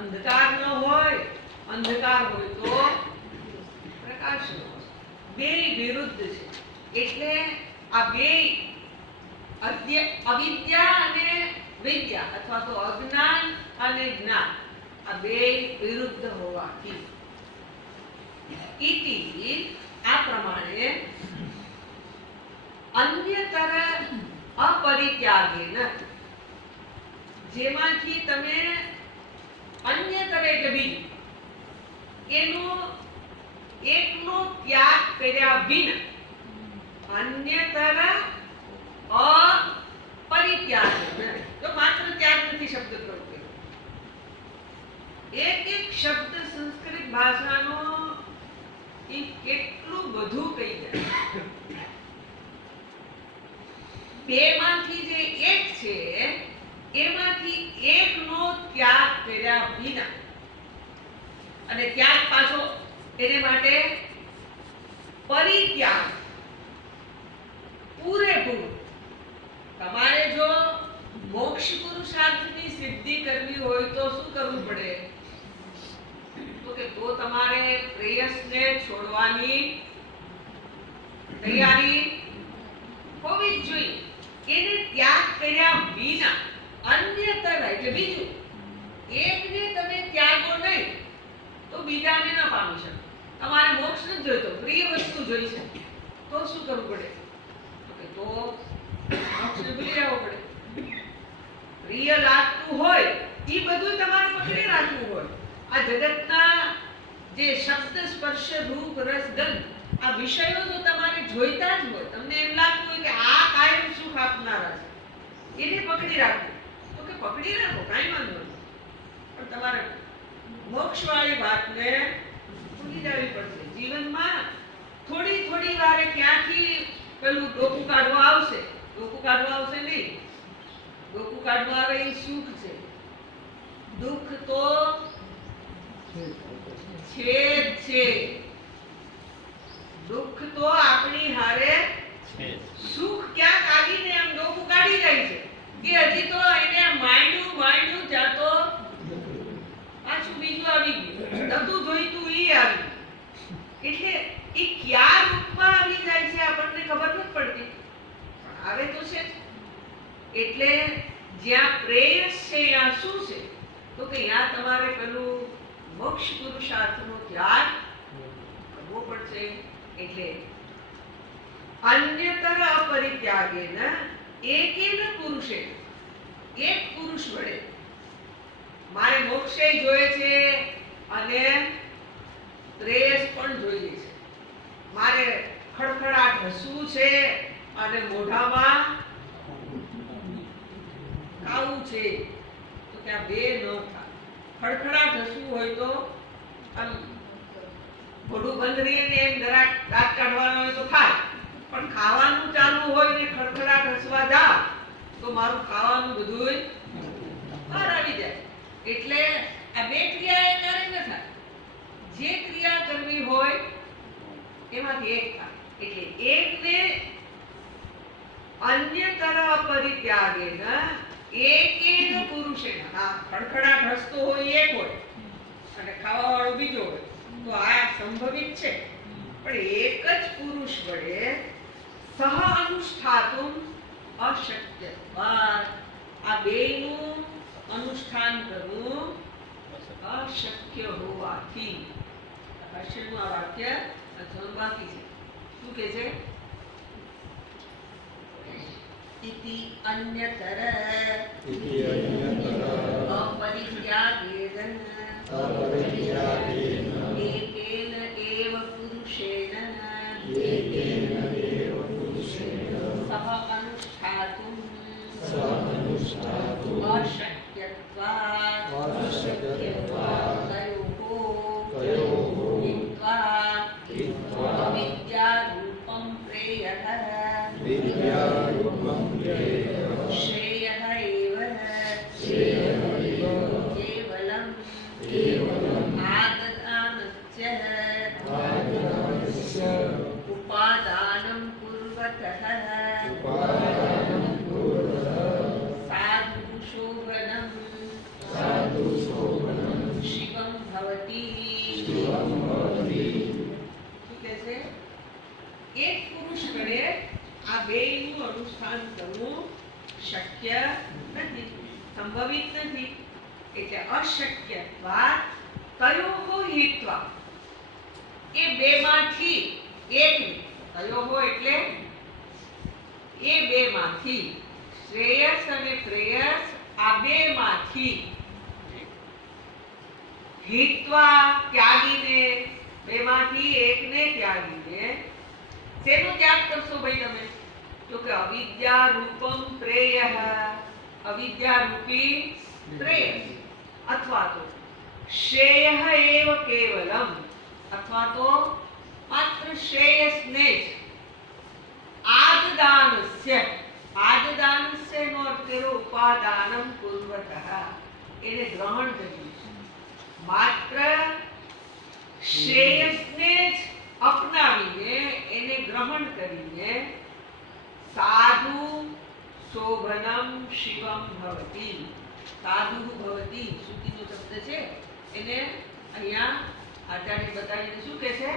અંધકાર ન હોય, અંધકાર હોય તો પ્રકાશ ન હોય. બેય વિરુદ્ધ છે. એટલે આ બેય અવિદ્યા અને વિદ્યા અથવા તો અજ્ઞાન અને જ્ઞાન, આ બે વિરુદ્ધ હોવાથી ઇતિ, આ પ્રમાણે અન્યતર અપરિત્યાગેન, જેમાંથી તમે અન્યતર એટલે બીજું, એનો એકનો ત્યાગ કર્યા વિના, અન્યતર અપરિત્યાગ, તો માત્ર ત્યાગ નથી શબ્દ પ્રયોગ કર્યો. એક શબ્દ સંસ્કૃત ભાષાનો એ કેટલું બધું કહી જાય. બેમાંથી જે એક છે એમાંથી એકનો ત્યાગ કર્યા વિના, અને ત્યાગ પાછો એને માટે પરિત્યાગ પૂરેપૂરું. તમારે જો મોક્ષ પુરુષાર્થની સિદ્ધિ કરવી હોય તો શું કરવું પડે? તો કે તો તમારે પ્રેયસને છોડવાની તૈયારી હોવી જ જોઈએ. એને ત્યાગ કર્યા વિના અન્યતર એટલે બીજું એકને તમે ત્યાગો નહીં તો બીજાને ન પામી શકો. તમારે મોક્ષ નથી જોઈતો, પ્રિય વસ્તુ જોઈશે, તો શું કરવું પડે? તો મોક્ષને ભૂલી જવું પડે. પ્રિય લાગતું હોય એ બધું તમારે પકડી રાખવું હોય. આ જગતના જે શબ્દ સ્પર્શ રૂપ રસ ગંધ આ વિષયો તો તમારે જોઈતા જ હોય. તમને એમ લાગતું હોય કે આ કાયમ સુખ આપનારા છે, એને પકડી રાખવું, તો કે પકડી રાખો, કાંઈ વાંધો નહીં. પણ તમારે મોક્ષવાળી વાતને ભૂલી જવી પડશે. જીવનમાં થોડી થોડી વારે ક્યાંથી પેલું ડોકું કાઢવા આવશે. ડોકું કાઢવા આવશે નહીં, ડોકું કાઢવા આવે એ સુખ છે. દુઃખ તો છે જ છે. દુઃખ તો આપણી હારે, સુખ ક્યાં એ કયા રૂપમાં આવી જાય છે આપણને ખબર નથી પડતી, પણ આવે તો છે જ. એટલે જ્યાં પ્રેયસ છે ત્યાં શું છે? તો કે ત્યાં તમારે પેલું મોક્ષ પુરુષાર્થનો ત્યાગ કરવો પડશે. એટલે અન્યતર અપરિત્યાગેન એકેન પુરુષેન, એક પુરુષ વડે મારે મોક્ષે જોઈએ છે અને પ્રેયસ પણ જોઈએ છે. મારે ખડખડાટ હસવું છે અને મોઢામાં ખાવું છે, તો ત્યાં બે ન થાય. ખડખડાટ હસવું હોય તો આમ મોઢું બંધ રહીને એમ જરાક દાંત કાઢવાનો હોય તો થાય, પણ ખાવાનું ચાલુ હોય ને ખડખડાટ હસવા જાવ તો મારું ખાવાનું બધુંય બહાર આવી જાય. એટલે આ બે ક્રિયા એકારે ન થાય. જે ક્રિયા કરવી હોય એમાંથી એક થાય. એટલે એકને અન્યતર અપરિત્યાગેન એકેન પુરુષેન, હા ખડખડાટ હસતો હોય એક હોય અને ખાવા વાળો બીજો હોય તો આ સંભવિત છે, પણ એક જ પુરુષ વડે સહ અનુષ્ઠાતુમ અશક્યત્વાत्, આ બેયનું અનુષ્ઠાન કરવું અશક્ય હોવાથી. ભાષ્યનું આ વાક્ય બાકી છે. શું કહે છે? ઇતિ અન્યતર અપરિત્યાગેન એકેન એવ પુરુષેણ સહ અનુષ્ઠાતુમ અશક્યત્વાत् તયોઃ હિત્વા અવિદ્યારૂપં પ્રેયઃ શ્રેયઃ એવ કેવલં આદદાનસ્ય ઉપાદાनं પૂર્વતઃ સાધુ શોભનં શિવં ભવતી. શું કહે છે? એક પુરુષ વડે આ બેયનું અનુષ્ઠાન કરવું શક્ય નથી, સંભવિત નથી. એટલે અશક્યત્વાत् તયોઃ હિત્વા, એ બેમાંથી એકને, તયોઃ એટલે એ બેમાંથી, શ્રેયસ અને પ્રેયસ આ બેમાંથી હિત્વા ત્યાગીને, બેમાંથી એકને ત્યાગીને. શેનો ત્યાગ કરશો ભાઈ તમે? તો કે અવિદ્યા રૂપમ પ્રેયઃ, અવિદ્યા રૂપી પ્રેયસ, અથવા તો શ્રેયઃ એવ કેવલમ, અથવા તો માત્ર શ્રેયસને જ. આદદાનસ્ય, આદદાનસ્ય નો અર્થ કર્યો ઉપાદાનમ પૂર્વતઃ, એને ગ્રહણ કર્યું. માત્ર શ્રેયસને જ અપનાવીને, એને ગ્રહણ કરીને સાધુ શોભનમ શિવમ ભવતી. સાધુ ભવતી સુધીનો શબ્દ છે, એને અહીંયા આચાર્ય બતાવીને શું કહે છે?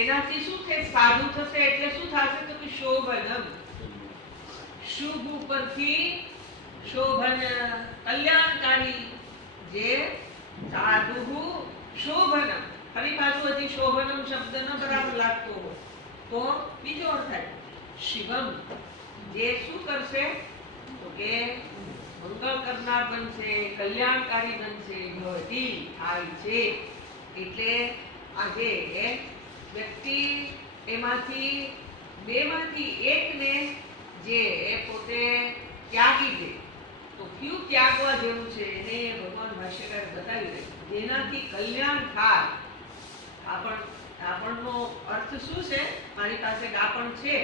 એનાથી શું થાય? સાધુ થશે એટલે શું થશે? તો કે શોભનમ, શુભ ઉપરથી શોભન, કલ્યાણકારી. જે સાધુ શોભનમ, ફરી પાછું હજી શોભનમ શબ્દ ન બરાબર લાગતો હોય તો બીજો અર્થ થાય. શિવમ, જે શું કરશે? તો કે મંગળ કરનાર બનશે, કલ્યાણકારી બનશે. ભવતી થાય છે. એટલે આજે વ્યક્તિ એમાંથી બેમાંથી એકને જે પોતે ત્યાગી દે તો કયું ત્યાગવા જેવું છે એને ભગવાન ભાષ્યકારે બતાવી રહ્યા. જેનાથી કલ્યાણ થાય. આપણનો અર્થ શું છે? મારી પાસે ગાપણ છે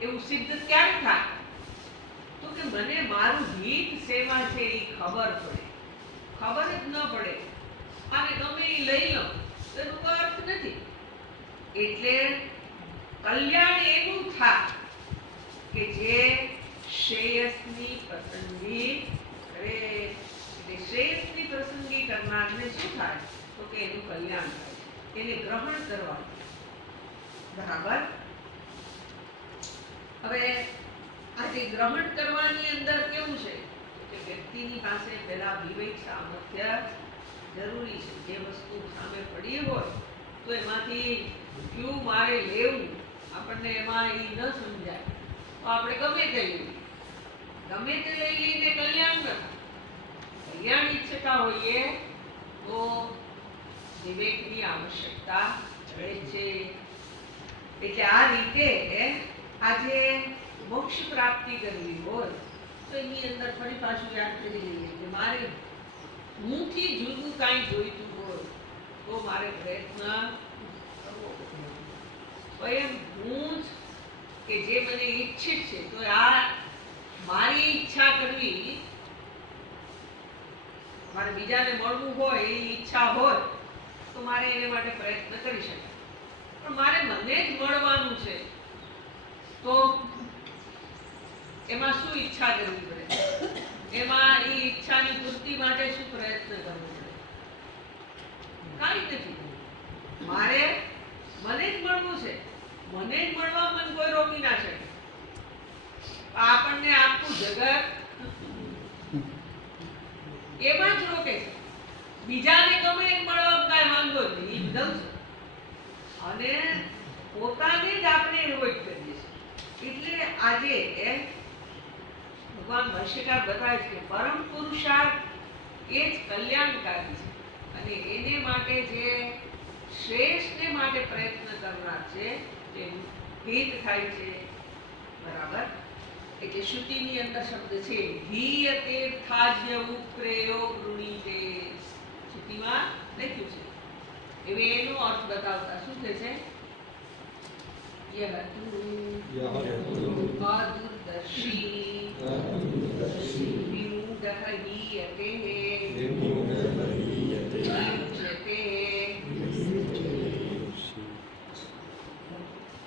એવું સિદ્ધ ક્યારે થાય? તો કે મને મારું હિત શેમાં છે એ ખબર પડે. ખબર જ ન પડે અને ગમે એ લઈ લઉં એનો કોઈ અર્થ નથી. એટલે કલ્યાણ એનું થાય કે જે શ્રેયસની પસંદગી કરે. એટલે શ્રેયસની પસંદગી કરનારને શું થાય? તો કે એનું કલ્યાણ થાય, એને ગ્રહણ કરવાનું. બરાબર. હવે આજે ગ્રહણ કરવાની અંદર કેવું છે કે વ્યક્તિની પાસે પહેલા વિવેક સામર્થ્ય જરૂરી છે. જે વસ્તુ સામે પડી હોય તો એમાંથી કયું મારે લેવું આપણને એમાં એ ન સમજાય તો આપણે ગમે તે લઈએ, ગમે તે લઈ લઈને કલ્યાણ કરતા કલ્યાણ ઈચ્છતા હોઈએ તો વિવેકની આવશ્યકતા રહે છે. એટલે આ રીતે આજે મોક્ષ પ્રાપ્તિ કરવી હોય તો એની અંદર ફરી પાછું યાદ કરી લઈએ કે મારે હુંથી જુદું કાંઈ જોઈતું હોય તો મારે પ્રયત્ન કરવો પડે. સ્વયં હું જ કે જે મને ઈચ્છિત છે તો આ મારી ઈચ્છા કરવી, મારે બીજાને મળવું હોય એ ઈચ્છા હોય તો મારે એને માટે પ્રયત્ન કરી શકાય. પણ મારે મને જ મળવાનું છે તો એમાં શું ઈચ્છા કરવી પડે? એમાં એ ઈચ્છાની પૂર્તિ માટે શું પ્રયત્ન કરવો પડે? કાંઈ નથી. મારે મને જ મળવું છે, મને જ મળવા મને કોઈ રોકી ના શકે. આપણને આખું જગત એમાં જ રોકે છે. બીજાને ગમે એમ મળવા કાંઈ વાંધો જ નહીં, એ દઉં છે. અને પોતાને જ આપણે એવોઇડ કરીએ છીએ. એટલે આજે ભગવાન ભાષ્યકાર બતાવે છે કે પરમ પુરુષાર્થ એ જ કલ્યાણકારી છે અને એને માટે જે શ્રેષ્ઠને માટે પ્રયત્ન કરનાર છે તેનું હિત થાય છે. બરાબર. એટલે શ્રુતિની અંદર શબ્દ છે ધીયતે થાજ્ય ઉપ્રેયો વૃણીતે. શ્રુતિમાં લખ્યું છે હવે એનો અર્થ બતાવતા શું કહે છે? યહ તુ અદૂરદર્શી વિમૂઢઃ હીયતે યુજ્યતે.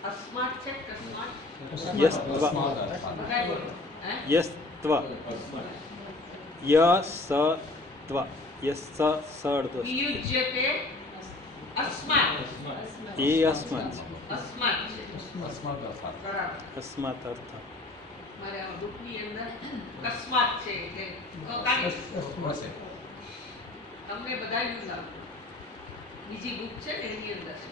અસ્માત છે કસ્માત યસ્ત્વ યસ્ત્વ યસત્વ યસસર્દ વિયુજ્યતે. અસ્માત એ અસ્માત અસ્માત છે. બરાબર. અસ્માત અર્થ મારે આ બુકની અંદર અકસ્માત છે એટલે તમને બધાયનું લાગતું. બીજી બુક છે ને એની અંદર છે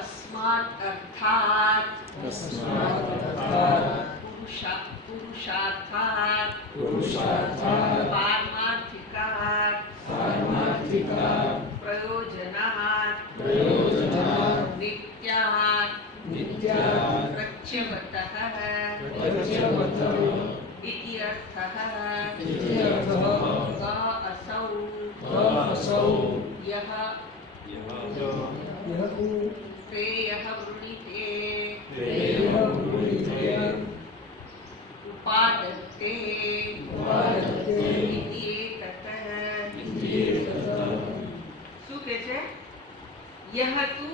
અસ્માત અર્થાત પુરુષાર્થાત પારમાર્થિકાત પ્રયોજનાત નિત્યાત પ્રચ્યવતઃ इति अर्थः असौ यः प्रेयः वृणीते उपादत्ते इति एतत्. શું કહે છે? यः तु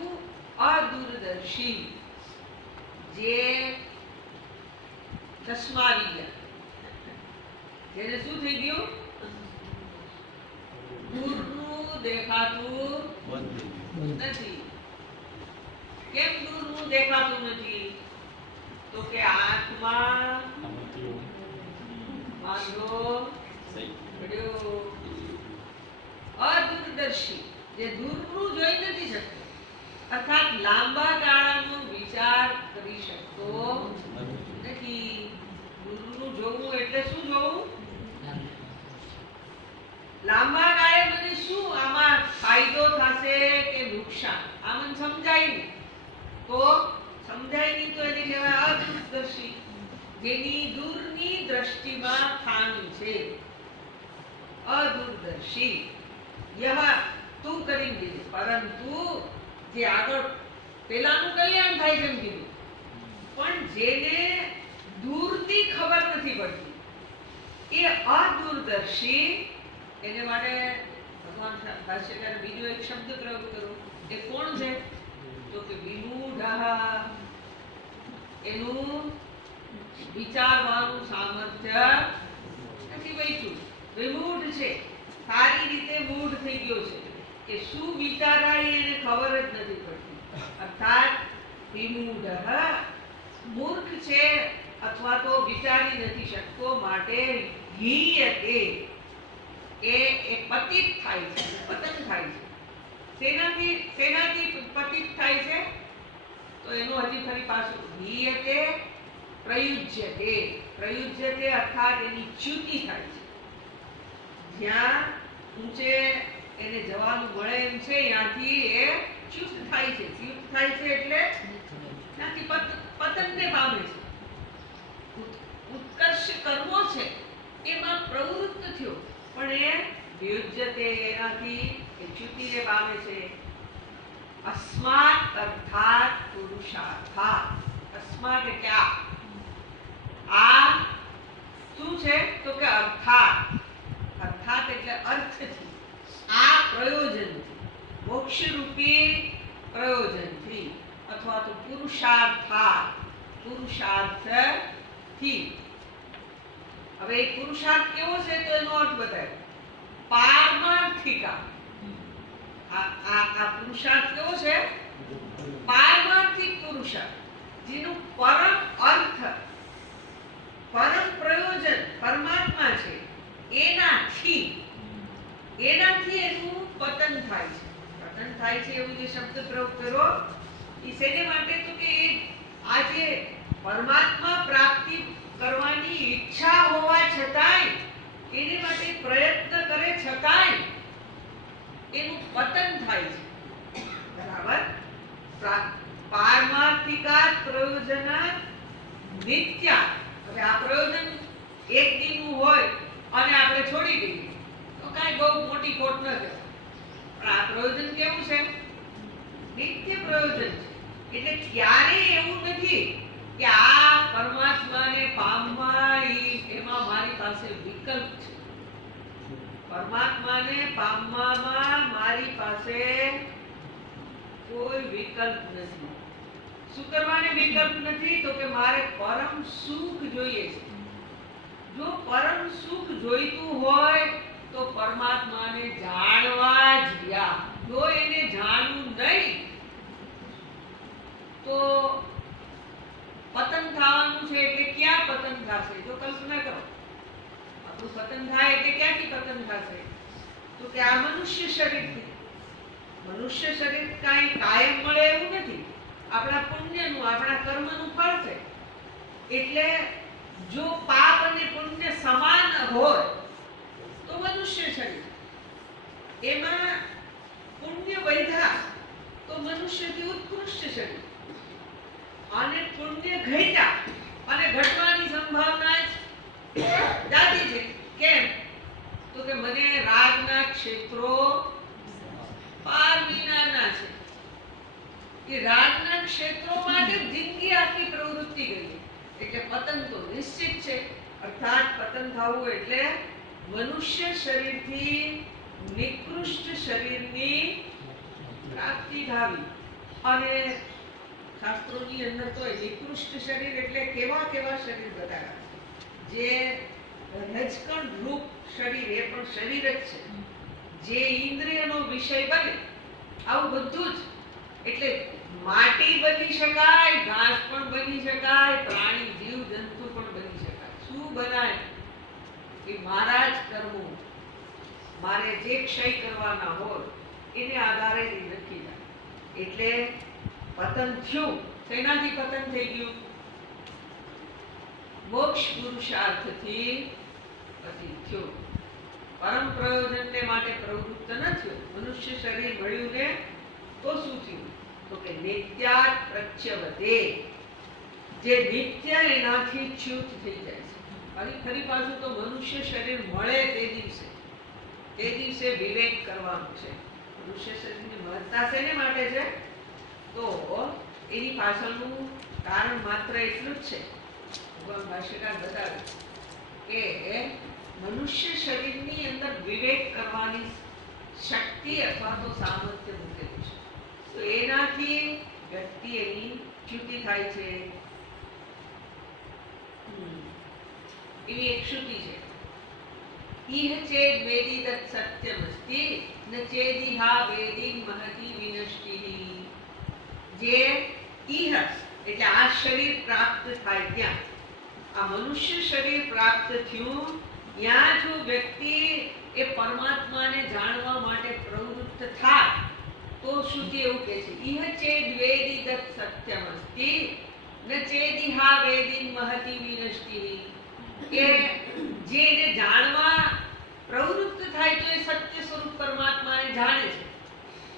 अदूरदर्शी. જે ચશ્મા આવી ગયા, જેને શું થઈ ગયું? દૂરનું દેખાતું નથી. કેમ દૂરનું દેખાતું નથી? તો કે આંખમાં વાંધો પડ્યો. અદૂરદર્શી જે દૂરનું જોઈ નથી શકતો, અર્થાત લાંબા ગાળાનો વિચાર કરી શકતો નથી. દૂરનું જોવું એટલે શું જોવું? લાંબા ગાળે મને શું આમાં ફાયદો થશે કે નુકસાન આ મને સમજાય નહીં. તો સમજાય નહીં તો એને કહેવાય અદૂરદર્શી, જેની દૂરની દ્રષ્ટિમાં ખામી છે. અદૂરદર્શી. યહ તું કરી દીધું, પરંતુ જે આગળ પેલાનું કલ્યાણ થાય છે એમ કીધું, પણ જેને દૂરની ખબર નથી પડતી એ અદૂરદર્શી. એને માટે ભગવાન ભાષ્યકારે બીજો એક શબ્દ પ્રયોગ કર્યો. એ કોણ છે? તો કે વિમૂઢઃ. એનું વિચારવાનું સામર્થ્ય નથી બચ્યું. વિમૂઢ છે, સારી રીતે મૂઢ થઈ ગયો છે કે શું વિચારાય એને ખબર જ નથી પડતી. અર્થાત વિમૂઢઃ મૂર્ખ છે અથવા તો વિચારી નથી શકતો માટે ગીયતે એ પતિત થાય છે, પતન થાય છે. શેનાથી પતિત થાય છે? તો એનું હજી ફરી પાછું ગીયતે પ્રયુજ્યતે. પ્રયુજ્યતે અર્થાત એની ચ્યુતિ થાય છે. જ્યાં ઊંચે એને જવાનું મળે એમ છે ત્યાંથી એ ચ્યુત થાય છે. ચ્યુત થાય છે એટલે ત્યાંથી પતનને પામે છે. ઉત્કર્ષ કરવો છે એમાં પ્રવૃત્ત થયો પણ એ વિયુજ્યતે એનાથી એ ચ્યુતિને પામે છે. અસ્માત અર્થાત પુરુષાર્થાત. અસ્માત એટલે આ શું છે તો કે અર્થાત. અર્થાત એટલે અર્થથી, આ પ્રયોજનથી, મોક્ષ રૂપી પ્રયોજનથી અથવા તો પુરુષાર્થાત, પુરુષાર્થથી. હવે એ પુરુષાર્થ કેવો છે તો એનો અર્થ બતાવ્યો. પારમાર્થિકા. આ પુરુષાર્થ કેવો છે? પારમાર્થિક પુરુષાર્થ, જેનું પરમ અર્થ, પરમ પ્રયોજન પરમાત્મા છે. એનાથી એનું પતન થાય છે. પતન થાય છે એવું જે શબ્દ પ્રયોગ કર્યો એ શેને માટે? તો કે આ જે પરમાત્મા પ્રાપ્તિ કરવાની ઈચ્છા હોવા છતાંય, એને માટે પ્રયત્ન કરે છતાંય એનું પતન થાય છે. બરાબર? પારમાર્થિકા પ્રયોજના નિત્યા. હવે આ પ્રયોજન એક દિનનું હોય અને આપણે છોડી દઈએ તો કાંઈ બહુ મોટી ખોટ ન કહેવાય. પણ આ પ્રયોજન કેવું છે? નિત્ય પ્રયોજન છે. એટલે ક્યારેય એવું નથી કે આ પરમાત્માને પામવા એમાં મારી પાસે વિકલ્પ છે. પરમાત્માને પામવામાં મારી પાસે કોઈ વિકલ્પ નથી. શું કરવાને વિકલ્પ નથી? તો કે મારે પરમ સુખ જોઈએ છે. જો પરમ સુખ જોઈતું હોય તો પરમાત્માને જાણવા જ ગયા. જો એને જાણવું નહીં તો પતન થવાનું છે. એટલે ક્યાં પતન થશે? જો કલ્પના કરો, આપણું પતન થાય એટલે ક્યાંથી પતન થશે? તો કે આ મનુષ્ય શરીરથી. મનુષ્ય શરીર કાંઈ કાયમ મળે એવું નથી. આપણા પુણ્યનું, આપણા કર્મનું ફળ છે. એટલે જો પાપ અને પુણ્ય સમાન હોય તો મનુષ્ય શરીર, એમાં પુણ્ય વધ્યા તો મનુષ્યથી ઉત્કૃષ્ટ શરીર, અને પુણ્ય ઘટ્યા અને ઘટવાની સંભાવના જાતી છે. કેમ? તો કે મને રાગના ક્ષેત્રો પાર વિનાના છે. એ રાગના ક્ષેત્રો માટે જિંદગી આખી પ્રવૃત્તિ ગઈ. એટલે પતન તો નિશ્ચિત છે. અર્થાત પતન થવું એટલે મનુષ્ય શરીરથી નિકૃષ્ટ શરીરની પ્રાપ્તિ થવી. અને શાસ્ત્રોની અંદર તો નિકૃષ્ટ શરીર એટલે કેવા કેવા શરીર બતાવ્યા છે. જે રજકણ રૂપ શરીર, એ પણ શરીર જ છે. જે ઇન્દ્રિયનો વિષય બને, આવું બધું જ. એટલે માટી બની શકાય, ઘાસ પણ બની શકાય, પ્રાણી જીવ જંતુ પણ બની શકાય. શું બનાય? કે મારા જ કર્મો, મારે જે ક્ષય કરવાના હોય એને આધારે નક્કી થાય. એટલે પતન થયું. શેનાથી પતન થઈ ગયું? મોક્ષ પુરુષાર્થથી પતિત થયો. પરમ પ્રયોજનને માટે પ્રવૃત્ત ન થયો. મનુષ્ય શરીર મળ્યું ને તો શું થયું? તો કે નિત્યાત પ્રચ્યવતે. જે નિત્ય એનાથી ચ્યુત થઈ જાય છે. ફરી પાછું તો મનુષ્ય શરીર મળે તે દિવસે વિવેક કરવાનું છે. મનુષ્ય શરીરની મહત્તા શેને માટે છે? તો એની પાછળનું કારણ માત્ર એટલું જ છે. ભગવાન ભાષ્યકાર બતાવે કે મનુષ્ય શરીરની અંદર વિવેક કરવાની શક્તિ અથવા તો સામર્થ્ય મૂકેલું છે. તો એનાથી વ્યક્તિ એની ચ્યુતિ થાય છે. એવી એક શ્રુતિ છે, ઇહ ચેદ વેદી તત્ સત્યમસ્તિ ન ચેદિહા વેદી મહતિ વિનષ્ટિ. જે ઈહ એટલે આ શરીર પ્રાપ્ત થાય ત્યાં, આ મનુષ્ય શરીર પ્રાપ્ત થયું ત્યાં જો વ્યક્તિ એ પરમાત્માને જાણવા માટે પ્રવૃત્ત થાય તો શ્રુતિ એવું કહે છે ઇહ ચેદ વેદી દત્ત સત્યમસ્તિ ન ચેદિહા વેદિન મહતિ વિનષ્ટિ, કે જેને જાણવા પ્રવૃત્ત થાય તો એ સત્ય સ્વરૂપ પરમાત્માને જાણે છે,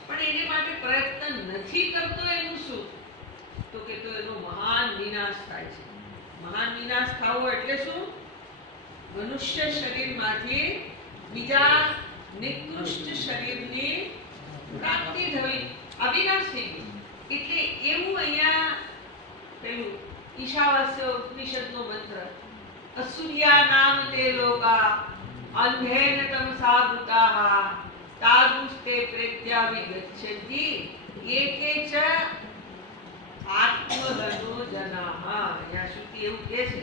પણ એને માટે પ્રયત્ન નથી કરતો એનું શું? તો કે તો એનો મહાન વિનાશ થાય છે. મહાન વિનાશ થવો એટલે શું? મનુષ્ય શરીરમાંથી બીજા નિકૃષ્ટ શરીરની પ્રાપ્તિ થવી, અવિનાશ થઈ ગયું. એટલે એવું અહીંયા પેલું ઈશાવાસ્ય ઉપનિષદનો મંત્ર અસુર્યા નામ તે લોકા અંધેન તમસાવૃતાઃ તાદુસ્તે પ્રેત્યા વિગચ્છન્તિ એકે ચ આત્મહનો જનાઃ. અહીંયા શ્રુતિ એવું કહે છે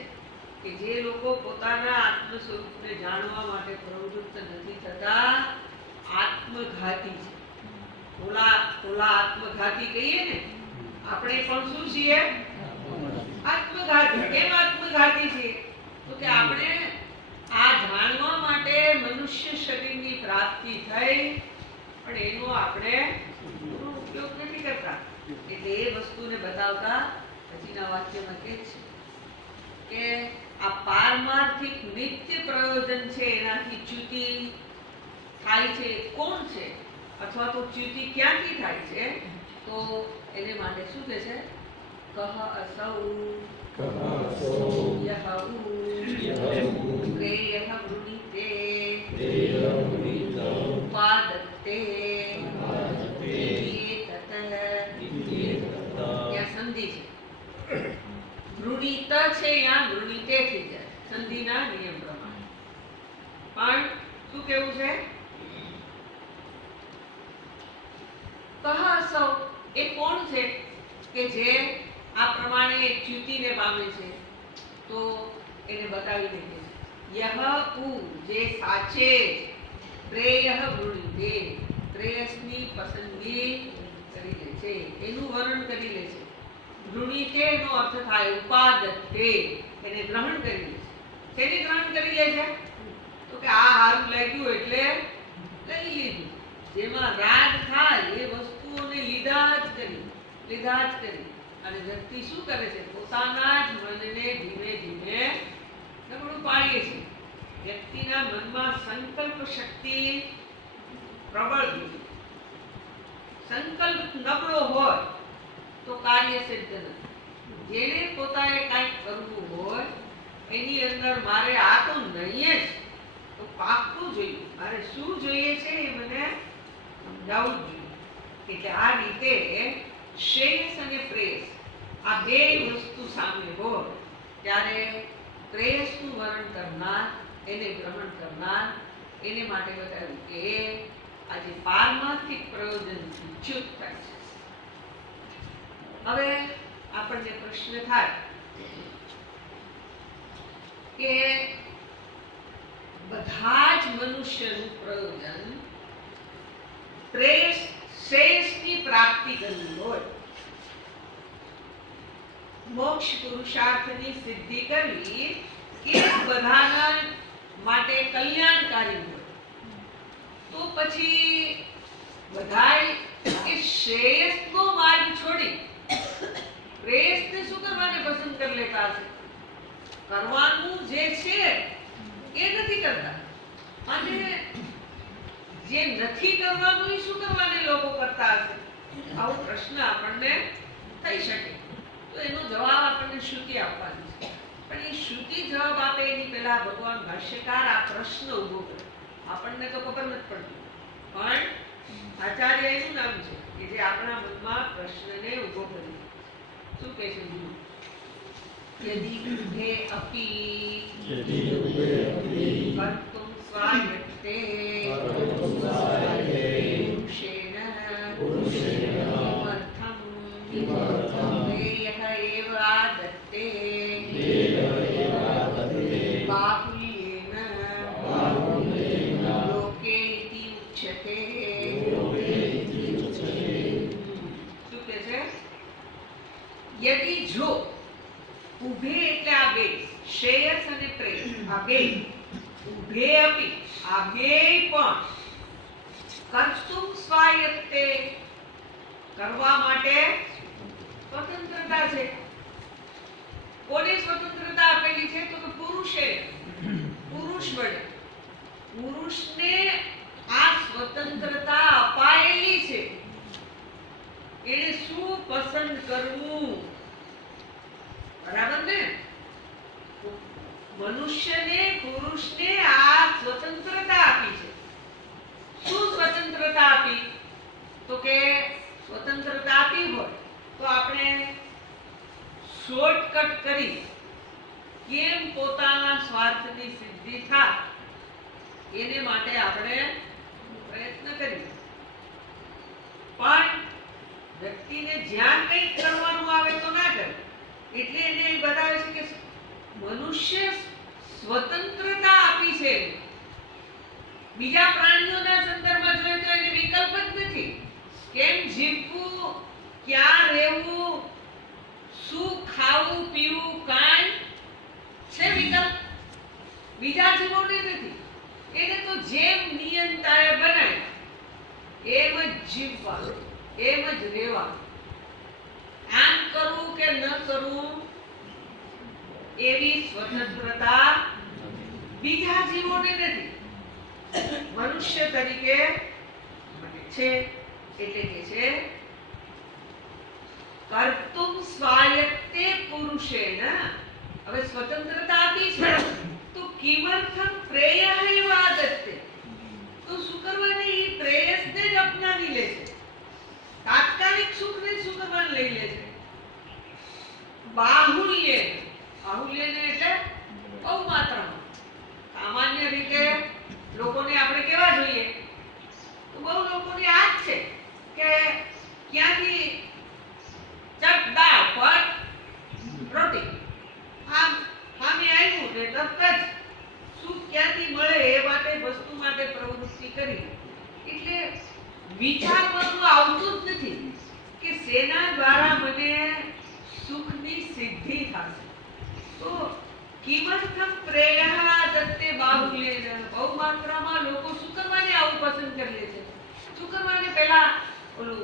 કે જે લોકો પોતાના આત્મ સ્વરૂપને જાણવા માટે પ્રવૃત્ત નથી થતા આત્મઘાતી છે. ઓલા આત્મઘાતી કહીએ ને, આપણે પણ શું છીએ? આત્મઘાતી. કેમ આત્મઘાતી છીએ? તો કે આપણે આ જાણવા માટે મનુષ્ય શરીરની પ્રાપ્તિ થઈ, પણ એનો આપણે પૂરો ઉપયોગ નથી કરતા. એટલે એ વસ્તુને બતાવતા પછીના વાક્યમાં કહે છે કે આ પારમાર્થિક નિત્ય પ્રયોજન છે, એનાથી ચ્યુતિ થાય છે કોણ છે, અથવા તો ચ્યુતિ ક્યાંથી થાય છે? તો એને માટે શું કહે છે? કહ અસૌ યહ પ્રેયઃ વૃણીતે ઉપાદત્તે ત્યાં સંધિ છે. વૃણીત છે, ત્યાં વૃણીતે થઈ જાય સંધિના નિયમ પ્રમાણે. પણ શું કેવું છે? કહ સૌ એ કોણ છે કે જે આ પ્રમાણે ચ્યુતિને પામે છે? તો એને બતાવી દે છે યહ ઉ જે સાચે પ્રેયઃ વૃણીતે પ્રેયસની પસંદગી કરી લે છે, એનું વર્ણન કરી લે છે. વૃણીતે નો અર્થ થાય ઉપાદત્તે, એને ગ્રહણ કરી લે છે. શેની ગ્રહણ કરી લે છે? તો કે આ હારું લાગ્યું એટલે લઈ લીધું. જેમાં રાગ થાય એ વસ્તુઓને લીધા જ કરી. અને વ્યક્તિ શું કરે છે? પોતાના જ મનને ધીમે ધીમે નબળું પાડીએ છે. વ્યક્તિના મનમાં સંકલ્પ શક્તિ પ્રબળ હોય, સંકલ્પ નબળો હોય તો કાર્ય સિદ્ધ નથી. જેને પોતાએ કંઈક કરવું હોય એની અંદર મારે આ તો નહીં જ, તો પાકવું જોઈએ. મારે શું જોઈએ છે એ મને સમજાવવું જોઈએ. એટલે આ રીતે શ્રેયસ અને પ્રેયસ આ બે વસ્તુ સામે હોય ત્યારે પ્રેયસનું વર્ણન કરનાર, એને ગ્રહણ કરનાર, એને માટે બતાવ્યું કે આજે પારમાર્થિક પ્રયોજનથી ચ્યુત થાય છે. હવે આપણને પ્રશ્ન થાય કે બધા જ મનુષ્યનું પ્રયોજન શ્રેયસની પ્રાપ્તિ કરવી હોય, મોક્ષ પુરુષાર્થની સિદ્ધિ કરવી એ બધાના માટે કલ્યાણકારી હોય, તો પછી બધાય એ શ્રેયસનો માર્ગ છોડી પ્રેયસને શું કરવાને પસંદ કરી લેતા હશે? કરવાનું જે છે એ નથી કરતા, અને જે નથી કરવાનું એ શું કરવાને લોકો કરતા હશે? આવો પ્રશ્ન આપણને થઈ શકે. તો એનો જવાબ આપણને શ્રુતિ આપવાની છે. પણ એ શ્રુતિ જવાબ આપે એની પહેલા ભગવાન ભાષ્યકાર આ પ્રશ્ન ઉભો કરે. આપણને તો ખબર નથી પડતી, પણ આચાર્ય એનું નામ છે કે જે આપણા મનમાં પ્રશ્નને ઉભો કરે. શું કહે છે? યદિ ઉભે અપી કર્તુમ સ્વાયત્તે પુરુષેણ પ્રેયઃ એવ આદત્તે બાહુલ્યેન લોકે ઇતિ ઉચ્યતે. શું કહે છે? યદિ જો ઉભે એટલે આ બે શ્રેયસ અને પ્રેયસ આ બે ઉભે અપી આ બે પણ કર્તુમ સ્વાયત્તે કરવા માટે સ્વતંત્રતા છે. કોને સ્વતંત્રતા આપેલી છે? તો કે પુરુષે. પુરુષ વડે પુરુષને આ સ્વતંત્રતા અપાયેલી છે. એને શું પસંદ કરવું, બરાબર ને? મનુષ્યને પુરુષને આ સ્વતંત્રતા આપી છે. શું સ્વતંત્રતા આપી? તો કે સ્વતંત્રતા આપી હોય તો આપણે શોર્ટકટ કરી કેમ પોતાના સ્વાર્થની સિદ્ધિ થાય એને માટે આપણે પ્રયત્ન કરીએ. પણ વ્યક્તિને જ્યાં કંઈક કરવાનું આવે તો ના કરે. એટલે એને એ બતાવે છે કે મનુષ્ય સ્વતંત્રતા આપી છે. બીજા પ્રાણીઓના સંદર્ભમાં જોઈએ તો એને વિકલ્પ જ નથી. કેમ જીવવું, ક્યાં રહેવું, શું ખાવું પીવું, કાંઈ છે વિકલ્પ? બીજા જીવોને નથી. એને તો જેમ નિયંતાએ બનાવી એમ જ જીવવાનું, એમ જ રહેવાનું. આમ કરવું કે ન કરવું એવી સ્વતંત્રતા બીજા જીવોને નથી, મનુષ્ય તરીકે છે. એટલે કે છે કર્તુમ સ્વાયત્તે પુરુષેન. હવે સ્વતંત્રતા આપી છે તો કિમર્થમ પ્રેયઃ એવ આદત્તે. તો શું કરવાની? એ પ્રેયસને જ અપનાવી લે છે. તાત્કાલિક સુખને શું કરવાનું લઈ લે છે? બાહુલ્ય. બાહુલ્યને એટલે બહુ માત્રામાં. સામાન્ય રીતે લોકોને આપણે કેવા જોઈએ? તો બહુ લોકોની આ જ છે કે ક્યાંથી ચટ દાળ પટ રોટી, આમ સામે આવ્યું ને તરત જ સુખ ક્યાંથી મળે એ માટે વસ્તુ માટે પ્રવૃત્તિ કરી. એટલે વિચારવાનું આવતું જ નથી કે શેના દ્વારા મને સુખની સિદ્ધિ થશે. તો કિમર્થમ પ્રેયઃ દત્તે બાહુલ્યેન. બહુ માત્રામાં લોકો શું કરવાને આવું પસંદ કરી લે છે? શું કરવાને? પહેલા ઓલું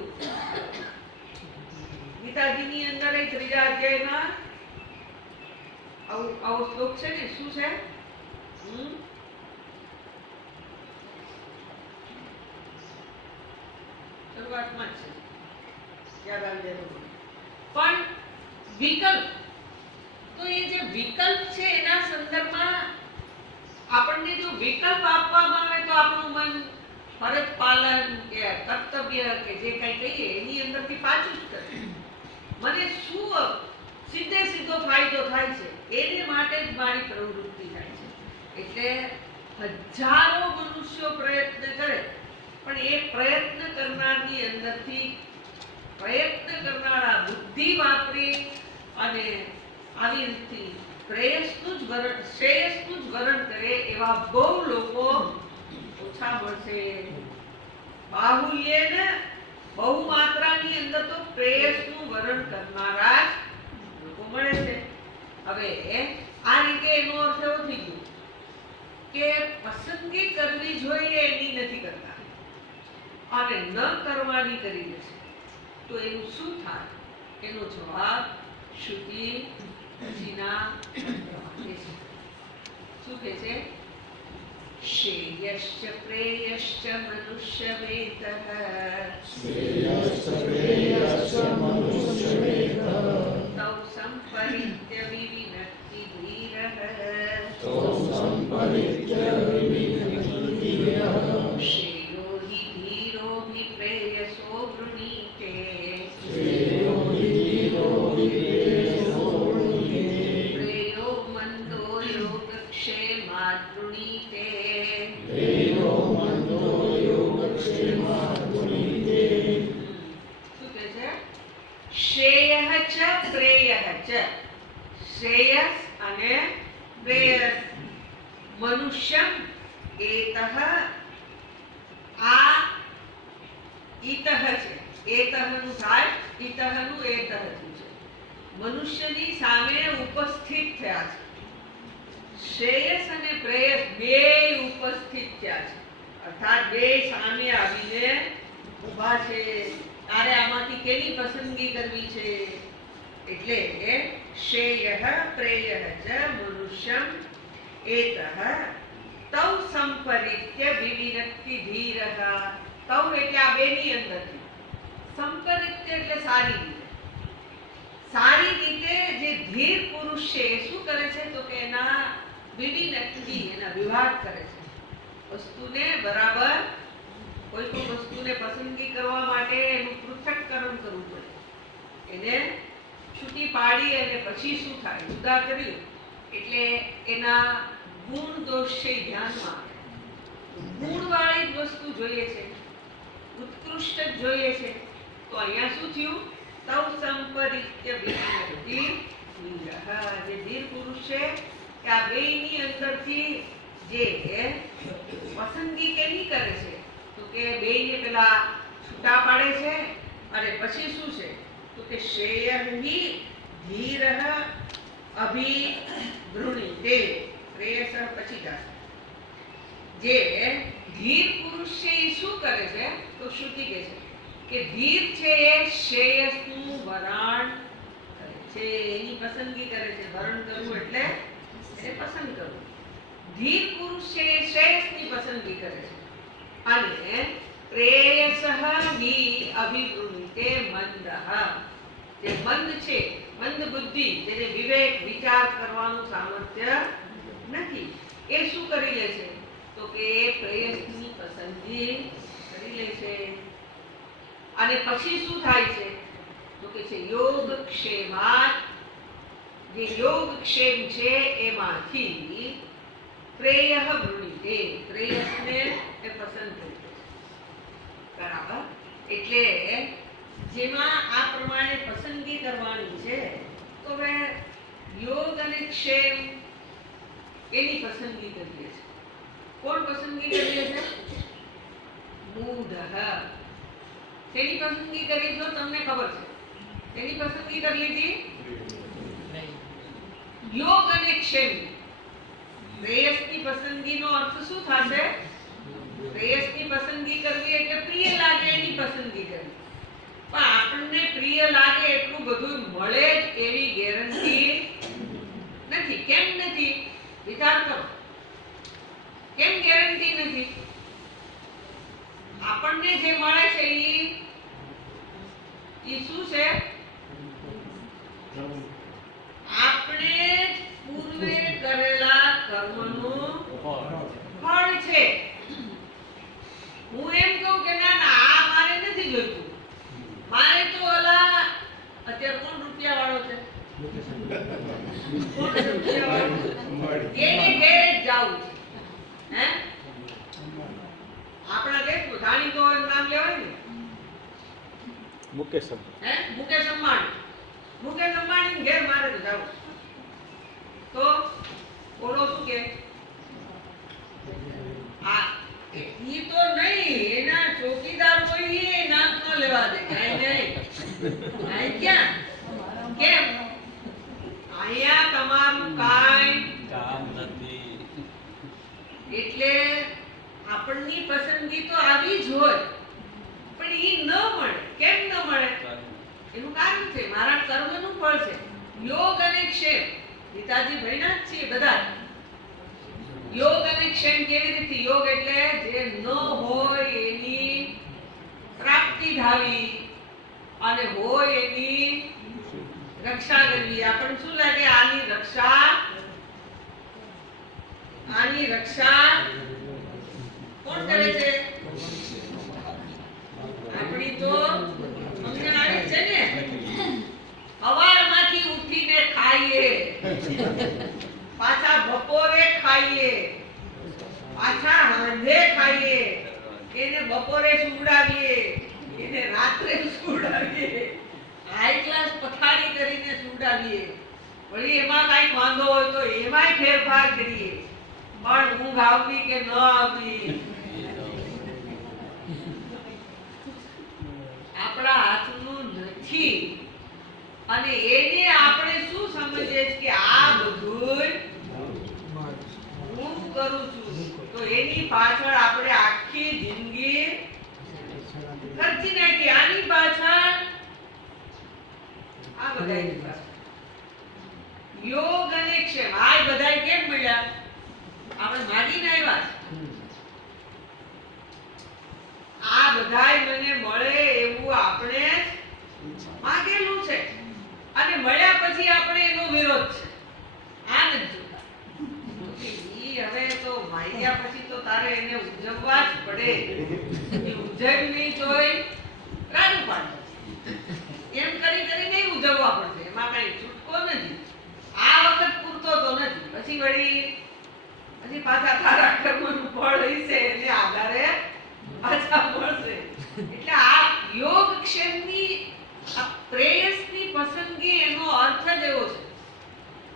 ગીતાજીની અંદર એક ત્રીજા અધ્યાયમાં આવો શ્લોક છે ને, શું છે? શરૂઆતમાં જ છે, યાદ આવી જાય તો. પણ વિકલ્પ, તો એ જે વિકલ્પ છે એના સંદર્ભમાં આપણને જો વિકલ્પ આપવામાં આવે તો આપણું મન ફરજ પાલન કે કર્તવ્ય કે જે કંઈ કહીએ એની અંદરથી પાછું જ કરે. મને શું સીધે સીધો ફાયદો થાય છે એને માટે જ મારી પ્રવૃત્તિ થાય છે. એટલે હજારો મનુષ્યો પ્રયત્ન કરે પણ એ પ્રયત્ન કરનારની અંદરથી પ્રયત્ન કરનારા બુદ્ધિ વાપરી અને આવી રીતે શ્રેયસનું જ વરણ કરે એવા બહુ લોકો ઓછા મળશે. બાહુલ્યેન, બહુ માત્રાની અંદર તો પ્રેયસનું વરણ કરનારા જ લોકો મળે છે. હવે આ રીતે એનો અર્થ એવો થઈ ગયો કે પસંદગી કરવી જોઈએ એની નથી કરતા અને ન કરવાની કરી દે છે. તો એનું શું થાય? એનો જવાબ શ્રુતિ પછીના શું કહે છે? શ્રેયશ્ચ પ્રેયશ્ચ મનુષ્યમેતઃ તૌ સંપરિત્ય વિવિનક્તિ ધીરઃ શ્રેયો હિ ધીરો હિ પ્રેયસો વૃણીતે પ્રેયો મંદો યોગક્ષેમાદ્ વૃણીતે. શું કહે છે? શ્રેયઃ ચ પ્રેયઃ ચ. શ્રેયસ અને પ્રેયસ. મનુષ્યમ એતઃ, આ ઈતઃ છે. એતઃ નું થાય, ઈતઃ નું એતઃ થયું છે. મનુષ્યની સામે ઉપસ્થિત થયા છે. શ્રેયસ અને પ્રેયસ બેય ઉપસ્થિત થયા છે, અર્થાત બે સામે આવીને ઊભા છે. તારે આમાંથી કેની પસંદગી કરવી છે? એટલે શ્રેયઃ પ્રેયઃ ચ મનુષ્યમ એતઃ તૌ સંપરિત્ય વિવિનક્તિ ધીરઃ. તૌ એટલે આ બેની અંદરથી, સંપરિત્ય એટલે સારી રીતે. સારી રીતે જે ધીર પુરુષ છે એ શું કરે છે? તો કે એના વિવિનક્તિ, એના વિભાગ કરે છે. વસ્તુને બરાબર, કોઈ પણ વસ્તુને પસંદગી કરવા માટે એનું પૃથ્થકરણ કરવું પડે. એને છૂટી પાડી અને પછી શું થાય? જુદા કર્યું એટલે એના ગુણ દોષ છે ધ્યાનમાં આવે. ગુણવાળી જ વસ્તુ જોઈએ છે, ઉત્કૃષ્ટ જ જોઈએ છે. તો અહીંયા શું થયું? તૌ સંપરિત્ય વિવિનક્તિ ધીરઃ. જે ધીર પુરુષ છે કે આ બેયની અંદરથી જે પસંદગી કેની કરે છે? તો કે બેયને પેલા છૂટા પાડે છે અને પછી શું છે? તો કે શ્રેયઃ ધીરઃ અભિવૃણીતે. પ્રેયસ પછી જશે. જે ધીર પુરુષ છે એ શું કરે છે? તો શ્રુતિ કહે છે કે ધીર છે એ શ્રેયસનું વરણ કરે છે, એની પસંદગી કરે છે. વરણ કરવું એટલે એને પસંદ કરવું. ધીર પુરુષ છે એ શ્રેયસની પસંદગી કરે છે. અને પ્રેયસઃ હિ અભિવૃણીતે મંદઃ. જે મંદ છે, મંદ બુદ્ધિ, જેને વિવેક વિચાર કરવાનું સામર્થ્ય નથી, એ શું કરી લે છે? તો કે પ્રેયસની પસંદગી કરી લે છે. અને પછી શું થાય છે? તો કે છે યોગક્ષેમાત. જે યોગક્ષેમ છે એમાંથી પ્રેયઃ વૃણીતે. પ્રેયસને એ પસંદ કરી લે છે. બરાબર? એટલે જેમાં આ પ્રમાણે પસંદગી કરવાની છે, તો હવે યોગ અને ક્ષેમ એની પસંદગી કરીએ છે. કોણ પસંદગી કરીએ છે? મૂઢઃ. તેની પસંદગી કરી તો તમને ખબર છે. તેની પસંદગી કરી લીધી યોગ અને ક્ષેમ. પ્રેયસની પસંદગીનો અર્થ શું થશે? પ્રેયસની પસંદગી કરવી એટલે પ્રિય લાગે એની પસંદગી કરવી. પણ આપણને પ્રિય લાગે એટલું બધું મળે જ એવી ગેરંટી નથી. કેમ નથી? વિચાર કરો. કેમ ગેરંટી નથી? આપણને જે મળે છે એ શું છે? આપણે પૂર્વે કરેલા કર્મનું ફળ છે. હું એમ કહું કે ના ના આ મારે નથી જોઈતું, મારે તો ઓલા અત્યારે કોણ રૂપિયા વાળો છે? કોણ રૂપિયા વાળો? એને ઘેરે જ જાવું છે. હે? આપણા દેશનું જાણીતો નામ લેવાય ને, મુકેશ અંબાણી. હે? મુકેશ અંબાણી. મુકેશ અંબાણી ઘેર મારે તો જાવું. તો બોલો શું કે આ ઈ તો નહીં, એના ચોકીદાર કોઈ એ નામ ન લેવા દે. કાઈ નહીં. કાઈ ક્યાં? કેમ? અહીંયા તમારું કાઈ કામ નથી. એટલે આપણની પસંદગી તો આવી જ હોય, પણ ઈ ન મળે. કેમ ન મળે? એનું કારણ છે મારા કર્મનું ફળ છે. યોગ અને ક્ષેમ ગીતાજી ભણ્યા જ છીએ બધા. યોગ અને ક્ષેમ કેવી રીતે? યોગ એટલે જે ન હોય એની પ્રાપ્તિ ધાવી અને હોય એની રક્ષા કરવી. આપણને શું લાગે? આની રક્ષા કોણ કરે છે? આપણી તો સમજણ છે ને. સવારમાંથી ઉઠીને ખાઈએ, પાછા બપોરે ખાઈએ, પાછા સાંજે ખાઈએ, એને બપોરે સુવડાવીએ, એને રાત્રે સુવડાવીએ, હાઈ ક્લાસ પથારી કરીને સુવડાવીએ, વળી એમાં કાંઈક વાંધો હોય તો એમાંય ફેરફાર કરીએ. પણ ઊંઘ આવવી કે ન આવવી આપણા હાથનું નથી. અને એને સમજીએ છીએ કે આ બધુંય હું કરું છું, તો એની પાછળ આપણે આખી જિંદગી ખર્ચી નાખી. આની પાછળ આ બધાયની પાછળ યોગ અને ક્ષેમ આ બધાય કેમ મળ્યા? આપણે માગીને આવ્યા છે. આ બધાય મને મળે એવું આપણે માગેલું છે અને મળ્યા પછી આપણે એનો વિરોધ છે. આ નથી જોતા. ઈ હવે તો માગ્યા પછી તો તારે એને ઉજવવા જ પડે. એ ઉજવી નહીં તોય રાડું પાડે. એમ કરી કરીને ઉજવવા પડશે. એમાં કઈ છૂટકો નથી. આ વખત પૂરતો તો નથી. પછી પાછા તારા કર્મનું ફળ હશે એને આધારે પાછા મળશે. એટલે આ યોગ ક્ષેમની આ પ્રેયસની પસંદગી એનો અર્થ જ એવો છે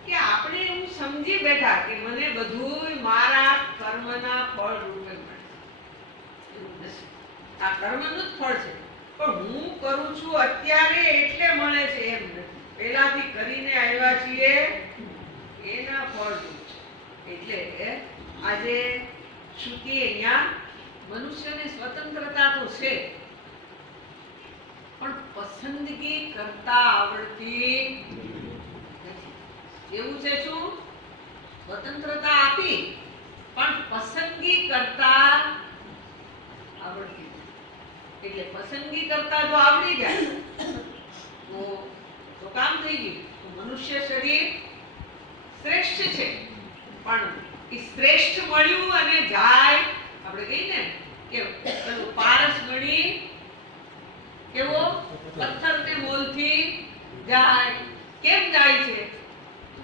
કે આપણે એવું સમજી બેઠા કે મને બધું મારા કર્મના ફળ રૂપે મળે. આ કર્મનું જ ફળ છે પણ હું કરું છું અત્યારે એટલે મળે છે એમ નથી. પહેલાથી કરીને આવ્યા છીએ એના ફળ રૂપ છે. એટલે આજે શ્રુતિ અહીંયા મનુષ્યને સ્વતંત્રતા તો છે પણ પસંદગી કરતા આવડતી નથી. એવું છે શું? સ્વતંત્રતા આપી પણ પસંદગી કરતા આવડતી નથી. એટલે પસંદગી કરતા જો આવડી જાય તો કામ થઈ ગયું. તો મનુષ્ય શરીર શ્રેષ્ઠ છે પણ એ શ્રેષ્ઠ મળ્યું અને જાય આપણે કહીએ ને કે પેલું પારસ ગણી કેવો પથ્થરને મોલથી જાય. કેમ જાય છે?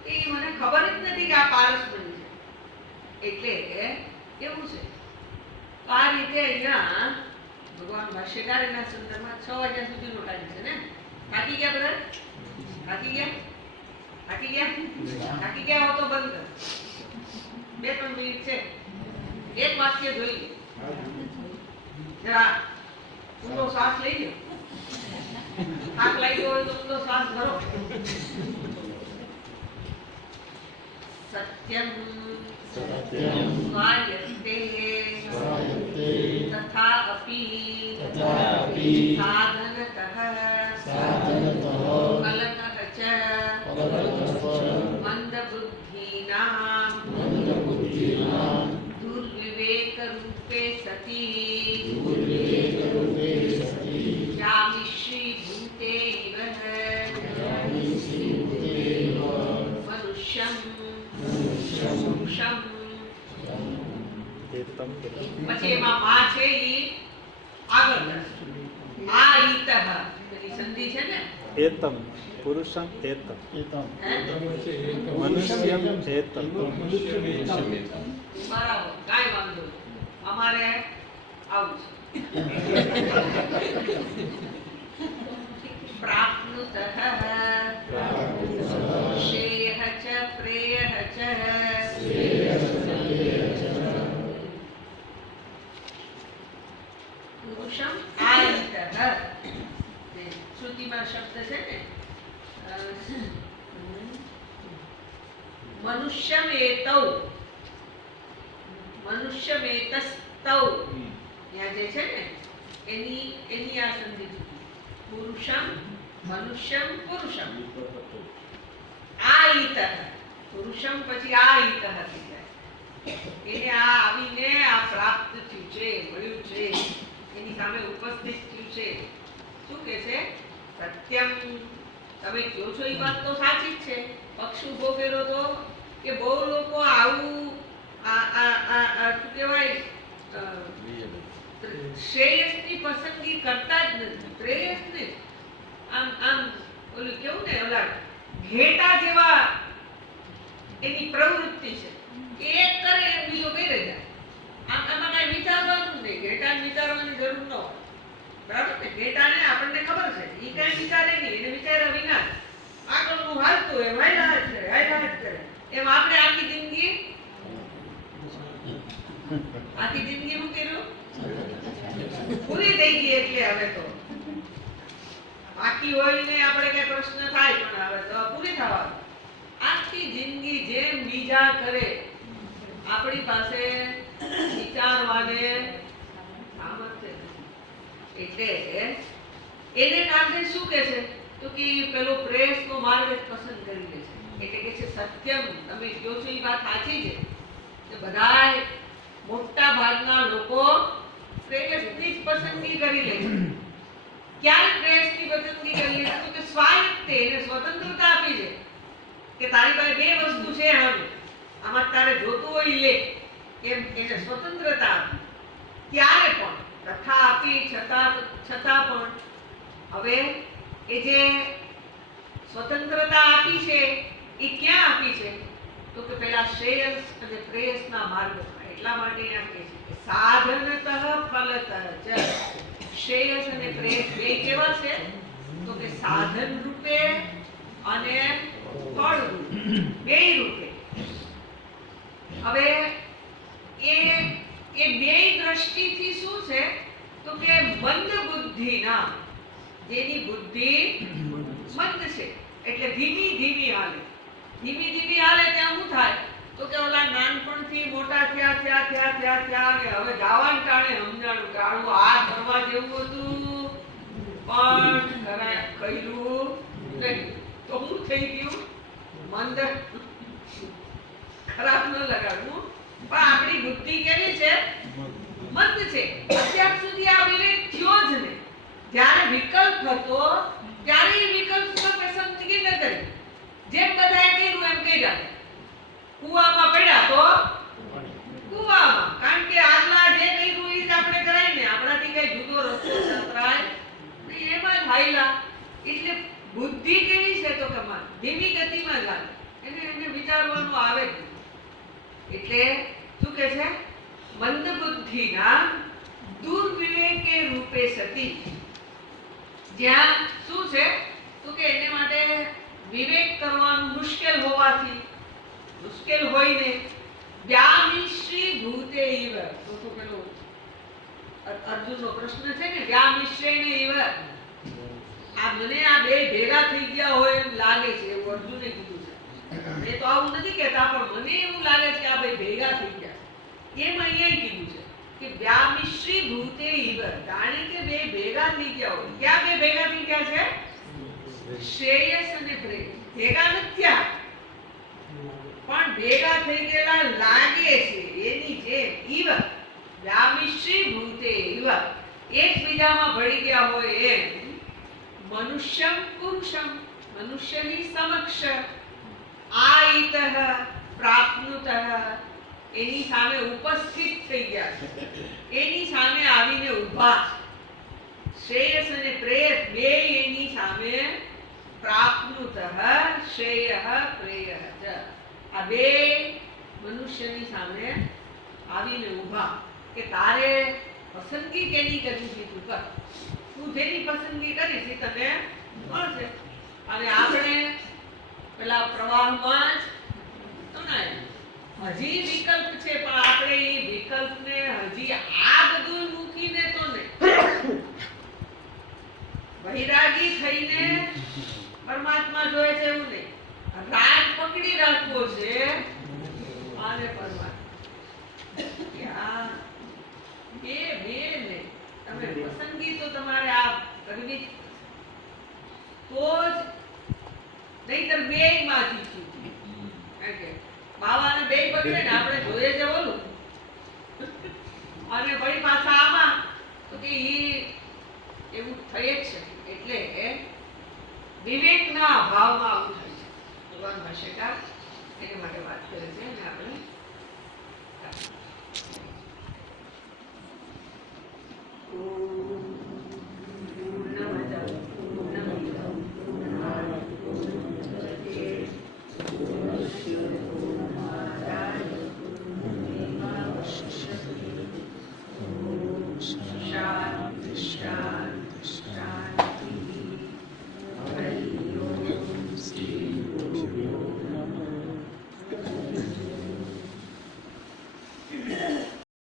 એ મને ખબર જ નથી કે આ પારસ બની છે. એટલે કેવું છે? તો આ રીતે અહીંયા ભગવાન ભાષ્યકાર એના સંદર્ભમાં 6 વાગ્યા સુધીનો ટાઈમ છે ને. થાકી ગયા બધા? થાકી ગયા? થાકી ગયા? થાકી ગયા હો તો બંધ કર. 2-3 મિનિટ છે. એક વાક્ય જોઈ લે. જરા ઊંડો શ્વાસ લઈ લો. થાક લાગ્યો હોય તો ઊંડો શ્વાસ ભરો. સત્યમ સ્વાયત્તે તથા અપી સાધનતઃ કલકઃ ચ મંદબુદ્ધીનાં દુર્વિવેક રૂપે સતી જામિશ્રી ભૂતે ઇવ મનુષ્યમ પુરુષમ. પછી એમાં માં છે ઈ આગળ આ ઈતઃ પેલી સંધિ છે ને એતમ પુરુષમ એતમ મનુષ્યમ એતમ. બરાબર, કાંઈ વાંધો નહીં. અમારે આવું છે. પ્રાપ્નુતઃ શ્રેયઃ ચ પ્રેયઃ ચ પુરુષમ આયતઃ. શ્રુતિમાં શબ્દ છે ને મનુષ્યમ એતૌ મનુષ્યમ એતસ્તૌ. ત્યાં જે છે ને એની આ સંધિ પુરુષમ મનુષ્યમ પુરુષમ આયતઃ. પુરુષમ પછી આયતઃ થઈ જાય. એને આ આવીને આ પ્રાપ્ત થયું છે, મળ્યું છે, એની સામે ઉપસ્થિત થયું છે. શું કે છે? સત્યમ. તમે કહો છો એ વાત તો સાચી જ છે. પક્ષ ઉભો કર્યો તો કે બહુ લોકો આવું શું કહેવાય શ્રેયસની પસંદગી કરતા જ નથી. પ્રેયસને આમ ઓલું કેવું ને ઓલા ઘેટા જેવા એની પ્રવૃત્તિ છે કે એક કરે એમ બીજો કરે જાય. આમાં કઈ વિચારવાનું નહીં. ઘેટાને વિચારવાની જરૂર ન હોય. બરાબર ને? ઘેટાને આપણને ખબર છે એ કઈ વિચારે નહીં. એને વિચાર્યા વિના આગળનું હાલતું એમ હાલ્યા જ કરે. એમ આપણે આખી જિંદગી શું કર્યું? પૂરી થઈ ગઈ. એટલે હવે તો બાકી હોય ને આપણે કઈ પ્રશ્ન થાય પણ હવે તો પૂરી થવા ઈજા કરે, આપણી પાસે વિચારવાને સામર્થ્ય નથી. એટલે એને કારણે શું કહે છે તો કે પેલો પ્રેસનો માર્ગ જ પસંદ કરી લે છે. એટલે કે છે સત્યમ, તમે કહો છો એ વાત સાચી છે કે બધાય મોટા ભાગના લોકો પ્રેસની જ પસંદગી કરી લે છે. ક્યારે પ્રેસની પસંદગી કરી લે છે તો કે સ્વાયત્તે, એને સ્વતંત્રતા આપી છે કે તારી પાસે બે વસ્તુ છે, હવે આમાં તારે જોતું હોય લે, એમ એને સ્વતંત્રતા આપી. ત્યારે પણ તથા આપી છતાં પણ હવે એ જે સ્વતંત્રતા આપી છે એ ક્યાં આપી છે તો કે પેલા શ્રેયસ અને પ્રેયસના માર્ગમાં. એટલા માટે અહીંયા કહે છે કે સાધનતઃ ફલતઃ ચ. શ્રેયસ અને પ્રેયસ બે કેવા છે તો કે સાધન રૂપે અને ફળ રૂપે, બે રૂપે. હવે એ બે દ્રષ્ટિથી શું છે તો કે મંદ બુદ્ધિના, જેની બુદ્ધિ મંદ છે એટલે ધીમી ધીમી હાલે. ધીમી ધીમી હાલે ત્યાં શું થાય તો કે ઓલા નાનપણથી મોટા થયા ને હવે ગાવાન ટાણે સમજાણું કે આવું આ કરવા જેવું હતું પણ કર્યું નહીં તો શું થઈ ગયું, મંદ. ખરાબ ન લગાડવું, પણ આપણી બુદ્ધિ કેવી છે, મંદ છે. અત્યાર સુધી આ વિવેક થયો જ નહીં. જ્યારે વિકલ્પ હતો ત્યારે એ વિકલ્પમાં પસંદગી ન કરી. જેમ બધાએ કર્યું એમ કર્યા. કૂવામાં પડ્યા તો કૂવામાં, કારણ કે આગલા જે કર્યું એ જ આપણે કરાય ને, આપણાથી કઈ જુદો રસ્તો સંતરાય નહીં, એમાં જ હાઈલા. એટલે બુદ્ધિ કેવી છે તો કે ધીમી ગતિમાં જ હાલે, એને વિચારવાનું આવે જ નહીં. એટલે શું કહે છે, મંદ બુદ્ધિના દુર્વિવેકે રૂપે સતી. જ્યાં શું છે તો કે એને માટે વિવેક કરવાનું મુશ્કેલ હોવાથી, મુશ્કેલ હોઈને વ્યામિશ્રી ભૂતે ઇવ, તો પેલો અર્જુનનો પ્રશ્ન છે ને, વ્યામિશ્રેણ ઇવ, આ મને આ બે ભેગા થઈ ગયા હોય એમ લાગે છે, એવું અર્જુને કીધું છે. મેં તો આવું નથી કહેતા, પણ મને એવું લાગે છે કે આ બે ભેગા થઈ ગયા. એમ અહીંયા કીધું છે કે વ્યામિશ્રી ભૂતે ઇવ, જાણે કે બે ભેગા થઈ ગયા હોય. ક્યાં બે ભેગા થઈ ગયા છે, શ્રેયસ અને પ્રેયસ. ભેગા નથી થયા પણ ભેગા થઈ ગયેલા લાગે છે, એની જેમ. ઇવ વ્યામિશ્રી ભૂતે ઇવ, એકબીજામાં ભળી ગયા હોય એમ. મનુષ્યમ પુરુષમ, મનુષ્યની સમક્ષ આઈતઃ પ્રાપ્નુતઃ, એની સામે ઉપસ્થિત થઈ ગયા છે, એની સામે આવીને ઊભા છે. શ્રેયસ અને પ્રેયસ બે એની સામે પ્રાપ્નુતઃ શ્રેયઃ પ્રેયઃ ચ, આ બે મનુષ્યની સામે આવીને ઊભા કે તારે પસંદગી કેની કરવી છે, તું કર. તું જેની પસંદગી કરીશ એ તને મળશે. અને આપણે પેલા પ્રવાહમાં જ હજી વિકલ્પ છે, પણ આપણે એ વિકલ્પને હજી આ બધું મૂકીને તો નહીં, વૈરાગી થઈને પરમાત્મા જોયે છે એવું નહીં. રાગ પકડી રાખવો છે અને પરમાત્મા બે ને તમે પસંદગી તો તમારે આ કરવી તો જ, નહીતર બે માંથી છૂટી. કારણ કે બાવાને બે પકડે ને, આપણે જોઈએ છે ઓલું અને વળી પાછા આમાં, તો કે એવું થઈ જ છે. એટલે વિવેકના અભાવમાં આવું થાય છે. ભગવાન ભાષ્યકાર એના માટે વાત કરે છે અને આપણે